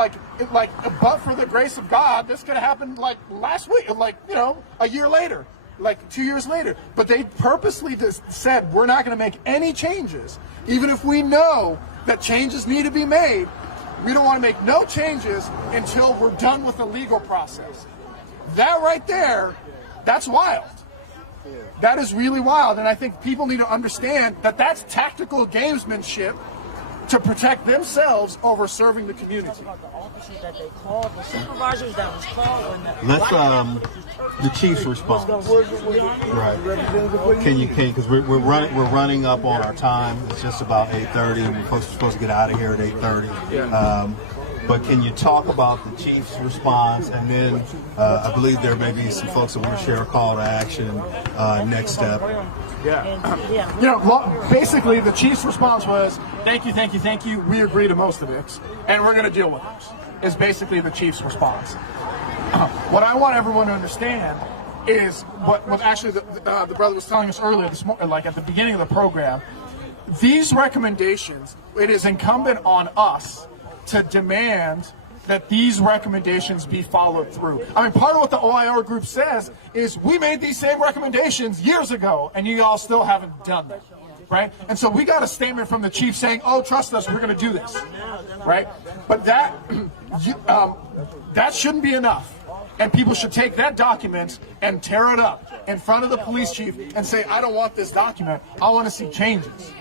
but for the grace of God, this could have happened like last week, a year later, 2 years later. But they purposely just said, we're not going to make any changes. Even if we know that changes need to be made, we don't want to make no changes until we're done with the legal process. That right there, that's wild. That is really wild. And I think people need to understand that that's tactical gamesmanship to protect themselves over serving the community. The officers that they called, the supervisors that was called, when Let's the chief's response. Right. Can you because we're running up on our time. It's just about 8:30, and we're supposed to get out of here at 8:30. But can you talk about the chief's response, and then I believe there may be some folks that want to share a call to action next step. Yeah. You know, basically the chief's response was, thank you. We agree to most of it, and we're going to deal with it. Is basically the chief's response. What I want everyone to understand is what actually the brother was telling us earlier this morning, like at the beginning of the program. These recommendations, it is incumbent on us to demand that these recommendations be followed through. I mean, part of what the OIR group says is we made these same recommendations years ago, and you all still haven't done them, right? And so we got a statement from the chief saying, oh, trust us, we're going to do this, right? But that shouldn't be enough. And people should take that document and tear it up in front of the police chief and say, I don't want this document. I want to see changes.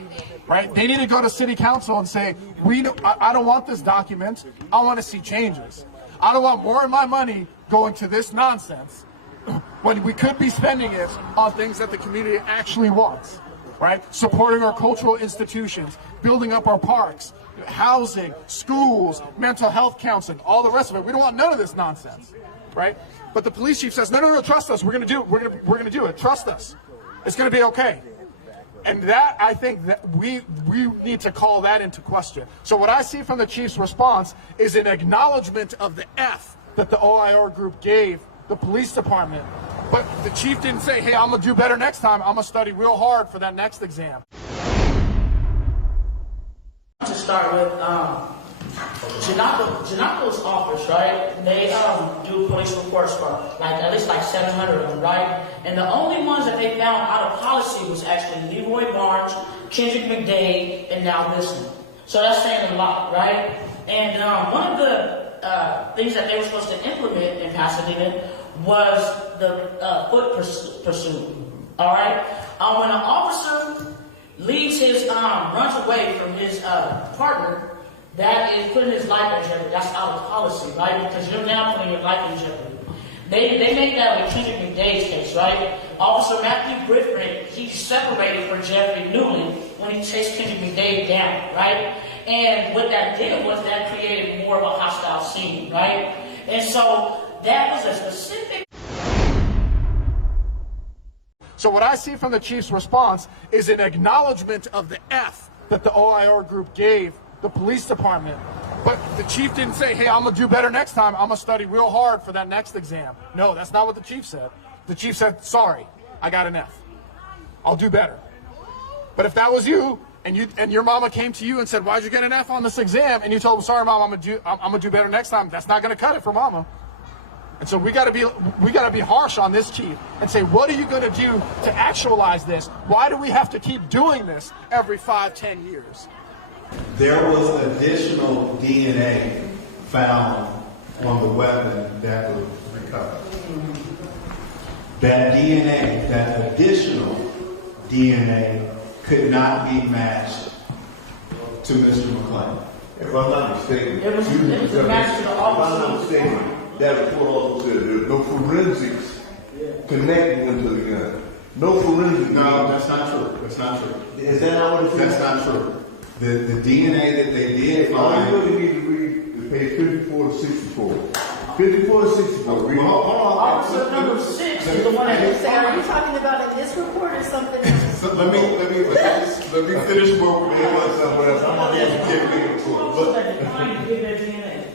Right? They need to go to city council and say, I don't want this document. I want to see changes. I don't want more of my money going to this nonsense when we could be spending it on things that the community actually wants. Right? Supporting our cultural institutions, building up our parks, housing, schools, mental health counseling, all the rest of it. We don't want none of this nonsense. Right? But the police chief says, no, trust us. We're going to do it. We're going to do it. Trust us. It's going to be okay. And that, I think that we need to call that into question. So what I see from the chief's response is an acknowledgement of the F that the OIR group gave the police department. But the chief didn't say, hey, I'm going to do better next time. I'm going to study real hard for that next exam. To start with, Janaco's office, right? They do police reports for at least 700 of them, right? And the only ones that they found out of policy was actually Leroy Barnes, Kendrick McDade, and now this one. So that's saying a lot, right? And one of the things that they were supposed to implement in Pasadena was the foot pursuit. All right? When an officer leaves runs away from his partner, that is putting his life in jeopardy. That's out of policy, right? Because you're now putting your life in jeopardy. They make that with Kendrick McDade's case, right? Officer Matthew Griffin, he separated from Jeffrey Newland when he chased Kendrick McDade down, right? And what that did was that created more of a hostile scene, right? And so that was a specific. So what I see from the chief's response is an acknowledgement of the F that the OIR group gave the police department. But the chief didn't say, hey, I'm going to do better next time. I'm going to study real hard for that next exam. No, that's not what the chief said. The chief said, sorry, I got an F. I'll do better. But if that was you, and your mama came to you and said, why'd you get an F on this exam? And you told them, sorry, mom, I'm going to do better next time. That's not going to cut it for mama. And so we got to be harsh on this chief and say, what are you going to do to actualize this? Why do we have to keep doing this every 5-10 years? There was additional DNA found on the weapon that was recovered. That DNA, that additional DNA, could not be matched to Mr. McClain. If I'm not mistaken, It was a match to the if I'm not officer. mistaken, that report also said there's no forensics connecting them to the gun. No forensics. No, that's not true. That's not true. Is that not what it says? That's not true. The DNA that they did All you find. really need to read is page 54 to 64. 54 to 64. Read Hold on. Officer number 6 is the one that So are you talking about in this report or something else? So let me finish what we're doing somewhere else. I'm on the educated report. officers that declined to give their DNA.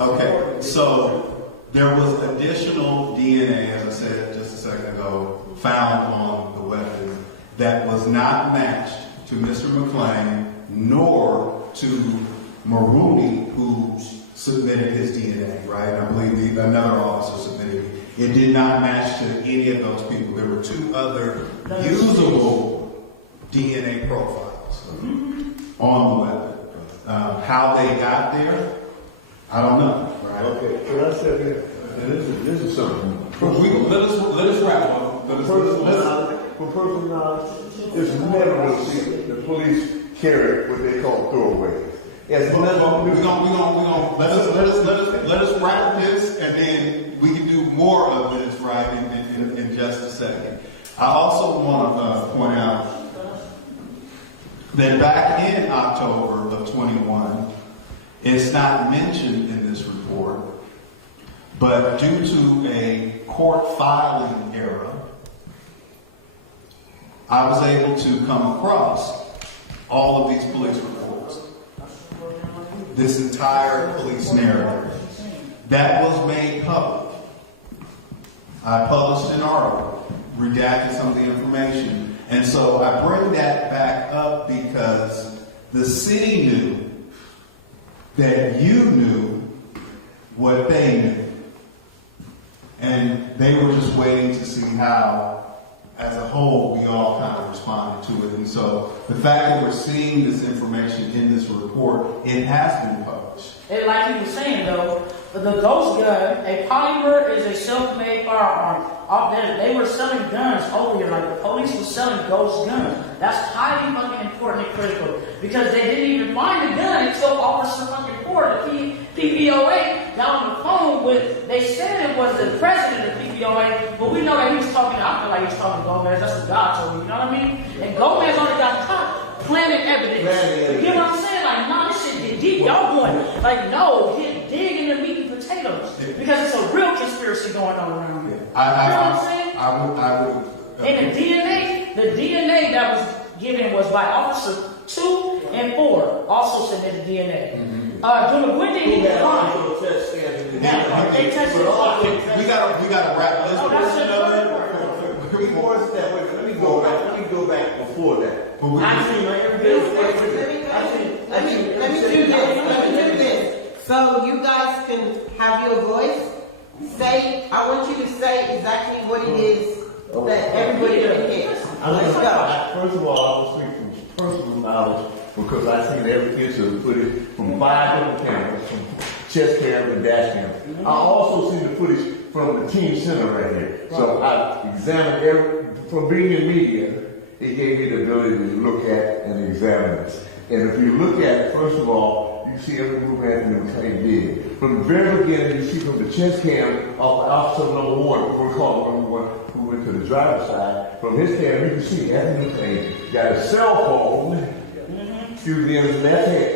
Okay, so there was additional DNA, as I said just a second ago, found on the weapon that was not matched to Mr. McClain nor to Maroney, who submitted his DNA, right? I believe another officer submitted it. It did not match to any of those people. There were 2 other usable DNA profiles on the weapon. How they got there, I don't know. Right? Okay, so I said here, and this is something. Let us wrap up. For personal knowledge, it's never going to see the police carry what they call throwaways. It's never. We're gonna let us wrap this, and then we can do more of this right in just a second. I also want to point out that back in October of 21, it's not mentioned in this report, but due to a court filing error, I was able to come across all of these police reports. This entire police narrative. That was made public. I published an article, redacted some of the information. And so I bring that back up because the city knew that you knew what they knew. And they were just waiting to see how, as a whole, we all kind of responded to it. And so the fact that we're seeing this information in this report, it has been published. And like he was saying though, the ghost gun, a polymer is a self-made firearm. They were selling guns over here, like the police was selling ghost guns. That's highly fucking important and critical. Because they didn't even find the gun until Officer fucking Ford, the PVOA, got on the phone with, they said it was the president of the PVOA, but we know that he was talking, I feel like he was talking to Gomez, that's what God told me, you know what I mean? And Gomez only got caught planting evidence. You know what I'm saying? Like, nah, this shit get deep. Y'all going, like, no, get dig in the meat and potatoes. Because it's a real conspiracy going on around here. You know what I'm saying? I would. And the DNA that was given was by Officer 2 and 4, also submitted DNA. Duma Gwendolyn, he declined. They tested We gotta wrap this. Oh, that's it. Before that, wait, let me go back before that. Let me do this. So you guys can have your voice. I want you to say exactly what it is that everybody can hear. Let's go. First of all, I will speak from personal knowledge because I've seen every picture of footage from 5 different cameras, from chest cam and dash cam. I also seen the footage from the team center right here. So I examined from being in media, it gave me the ability to look at and examine this. And if you look at it, first of all, you see every move Anthony McClain did. From the very beginning, you see from the chest cam of Officer number 1, before we call him number 1, who went to the driver's side, from his cam, you can see Anthony McClain got a cell phone, excuse me, in his left hand.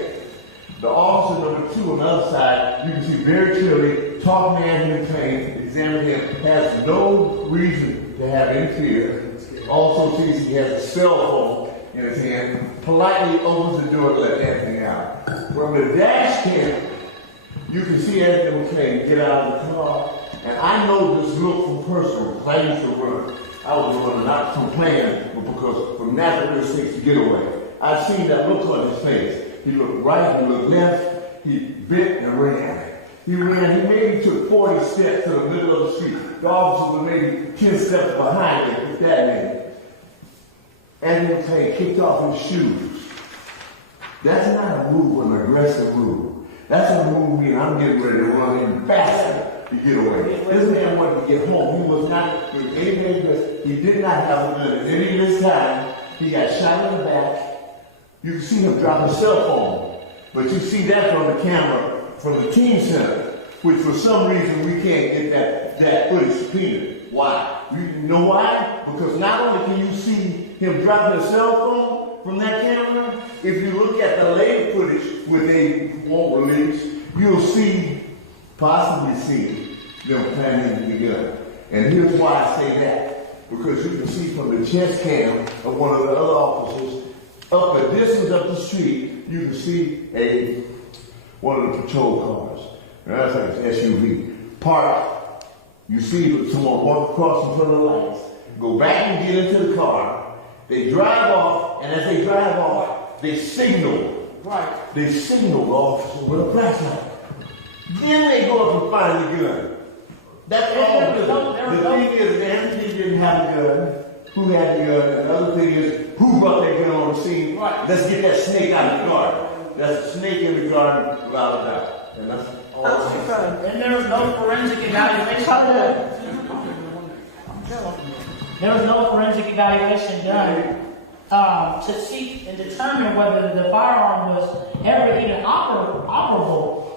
The officer number 2 on the other side, you can see very clearly, talking to Anthony McClain, examining him, has no reason to have any fear. Also sees he has a cell phone in his hand, politely opens the door to let Anthony out. From the dash cam, you can see Anthony McClain get out of the car, and I know this look from personal, because I used to run. I was running not from playing, but because from natural instincts to get away. I've seen that look on his face. He looked right, he looked left, he bit and ran. He maybe took 40 steps to the middle of the street. The officer was maybe 10 steps behind him, if that many. Anthony McClain kicked off his shoes. That's not a move, an aggressive move. That's a move meaning I'm getting ready to run in faster to get away. This man wanted to get home. He was not doing anything because he did not have a gun. At any of this time, he got shot in the back You can see him drop his cell phone. But you see that from the camera from the team center, which for some reason we can't get that footage subpoenaed. Why? You know why? Because not only can you see him dropping his cell phone from that camera, if you look at the later footage where they won't release, you'll possibly see them planning the gun. And here's why I say that. Because you can see from the chest cam of one of the other officers, up a distance up the street, you can see one of the patrol cars. That's like an SUV. Parked. You see someone walk across in front of the lights, go back and get into the car. They drive off, and as they drive off, they signal. Right. They signal the officer with a flashlight. Then they go up and find the gun. That's all it is. The thing is, Anthony didn't have a gun. Who had the gun? And the other thing is, who brought that gun on the scene? Right. Let's get that snake out of the garden. That's a snake in the garden, without a doubt. And that's all I'm saying. And there was no forensic evaluation. There was no forensic evaluation done to seek and determine whether the firearm was ever even operable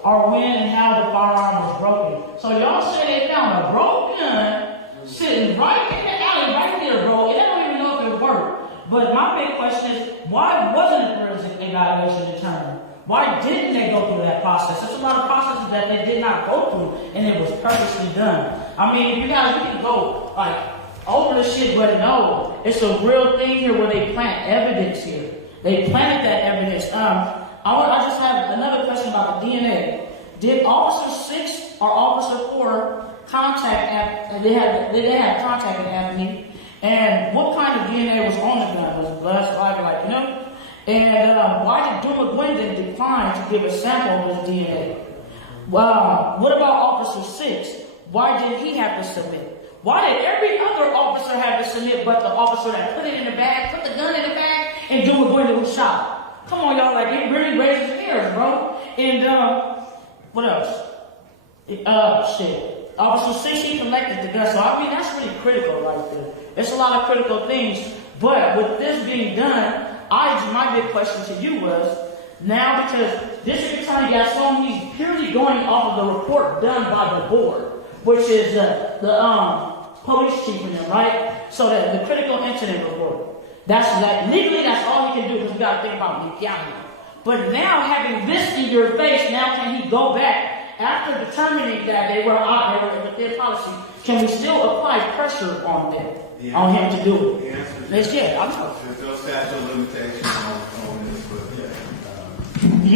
or when and how the firearm was broken. So y'all say they found a broke gun sitting right in the alley, right there, bro. And I don't even know if it worked. But my big question is, why wasn't a forensic evaluation determined? Why didn't they go through that process? There's a lot of processes that they did not go through, and it was purposely done. I mean, you guys, we can go like over the shit, but no, it's a real thing here where they plant evidence here. They planted that evidence. I just have another question about the DNA. Did Officer 6 or Officer 4 contact? They had contacted Anthony, and what kind of DNA was on the gun? Was it blood, saliva, like you know? And why did Duma Gwendon decline to give a sample of his DNA? What about Officer 6? Why did he have to submit? Why did every other officer have to submit but the officer that put it in the bag, put the gun in the bag, and Duma Gwendon was shot? Come on, y'all, like it really raises hairs, bro. And what else? Shit. Officer 6, he collected the gun, so I mean that's really critical right there. It's a lot of critical things, but with this being done, my big question to you was, now because District Attorney Gaston, he's purely going off of the report done by the board, which is the police chief in them, right? So the critical incident report. That's like, legally that's all he can do because we got to think about legality. But now having this in your face, now can he go back after determining that they were out there with their policy, can we still apply pressure on them, on him to do it? The answer is yeah, I know. There's no statute of limitations on this, but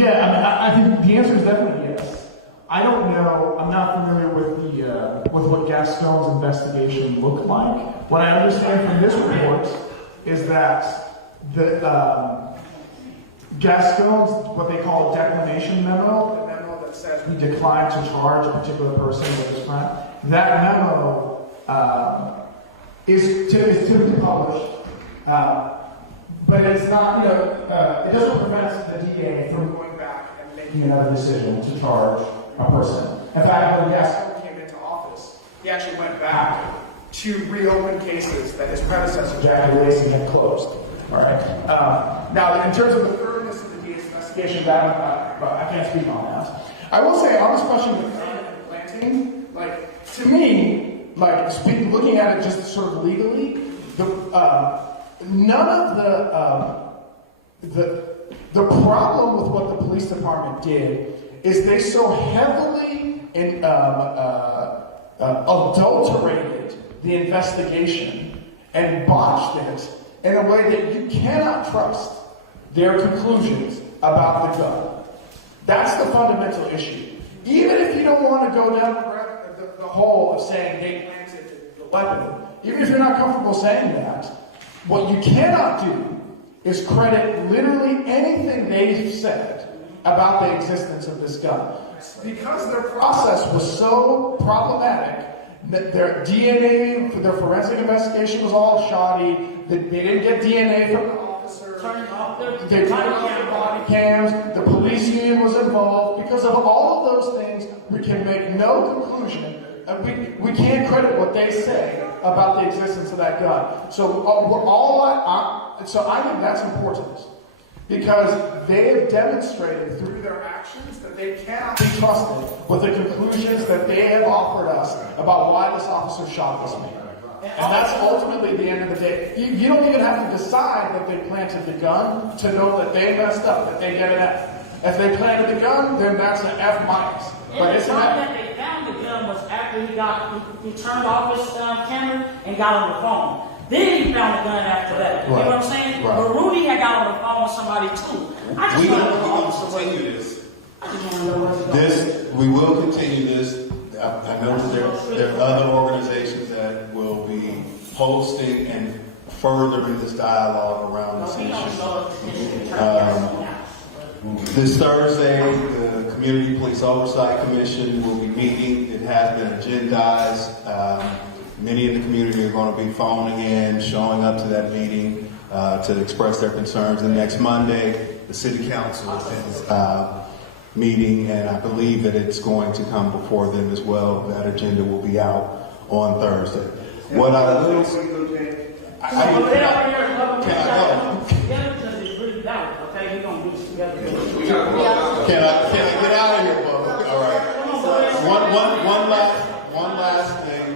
I think the answer is definitely yes. I don't know. I'm not familiar with what Gaston's investigation looked like. What I understand from this report is that Gaston's what they call a declination memo, the memo that says we decline to charge a particular person with this crime. That memo is typically published, but it's not. It doesn't prevent the DA from going back and making another decision to charge a person. In fact, when Gaston came into office, he actually went back to reopen cases that his predecessor, Jackie Lacey, had closed. All right. Now, in terms of the thoroughness of the DA's investigation, I can't speak on that. I will say on this question of gun and planting, like to me, like looking at it just sort of legally, none of the problem with what the police department did is they so heavily adulterated the investigation and botched it in a way that you cannot trust their conclusions about the gun. That's the fundamental issue. Even if you don't want to go down the hole of saying they planted the weapon, even if you're not comfortable saying that, what you cannot do is credit literally anything they've said about the existence of this gun. Because their process was so problematic, that their DNA, their forensic investigation was all shoddy, they didn't get DNA from the officer, they turned off their body cams, the police union was involved. Because of all of those things, we can make no conclusion, and we can't credit what they say about the existence of that gun. So I think that's important. because they have demonstrated through their actions that they cannot be trusted with the conclusions that they have offered us about why this officer shot this man. And that's ultimately the end of the day. You don't even have to decide that they planted the gun to know that they messed up, that they get an F. If they planted the gun, then that's an F minus. But it's the not. time that they found the gun was after he turned off his camera and got on the phone. Then he found the gun after that. You know what I'm saying? Right. But Rudy had got on the phone with somebody too. I just want to know continue this. I just want to know what's going on. We will continue this. I know that there are other organizations that will be hosting and furthering this dialogue around this issue. This Thursday, the Community Police Oversight Commission will be meeting. It has been agendized. Many in the community are going to be phoning in, showing up to that meeting to express their concerns. And next Monday, the City Council is meeting, and I believe that it's going to come before them as well. That agenda will be out on Thursday. What I will say, can I go? Can I get out of here, Bubba? All right. One last thing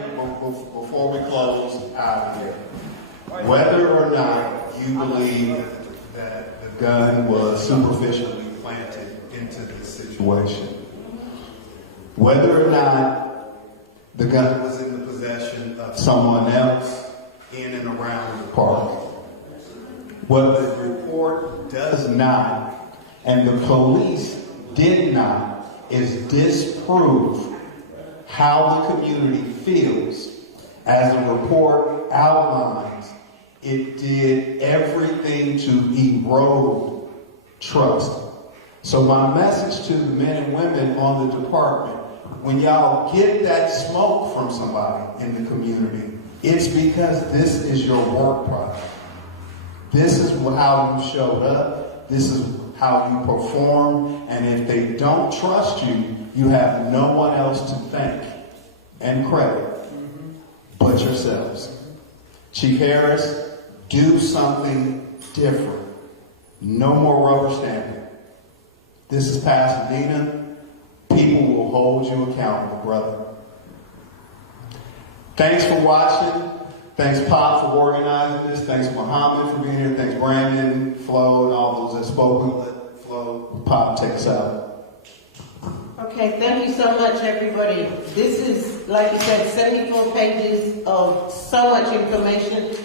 before we close out of here. Whether or not you believe that the gun was superficially planted into this situation, whether or not the gun was in the possession of someone else in and around the park, what the report does not, and the police did not, is disprove how the community feels. As the report outlines, it did everything to erode trust. So my message to the men and women on the department, when y'all get that smoke from somebody in the community, it's because this is your work product. This is how you showed up. This is how you perform. And if they don't trust you, you have no one else to thank and credit but yourselves. Chief Harris, do something different. No more rubber stamping. This is Pasadena. People will hold you accountable, brother. Thanks for watching. Thanks, Pop, for organizing this. Thanks, Muhammad, for being here. Thanks, Brandon, Flo, and all those that spoke. We'll let Flo, Pop, take us out. Okay, thank you so much, everybody. This is, like you said, 74 pages of so much information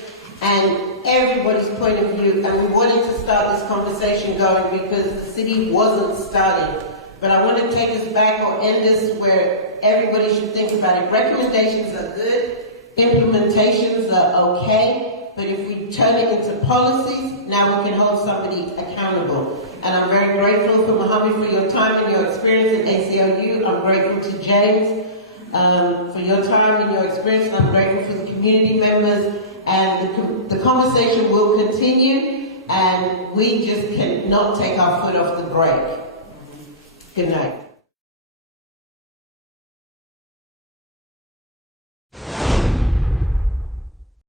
and everybody's point of view. And we wanted to start this conversation going because the city wasn't starting. But I want to take us back or end us where everybody should think about it. Recommendations are good. Implementations are okay. But if we turn it into policies, now we can hold somebody accountable. And I'm very grateful for Mohammed for your time and your experience at ACLU. I'm grateful to James for your time and your experience. And I'm grateful for the community members. And the conversation will continue. And we just cannot take our foot off the brake. Good night.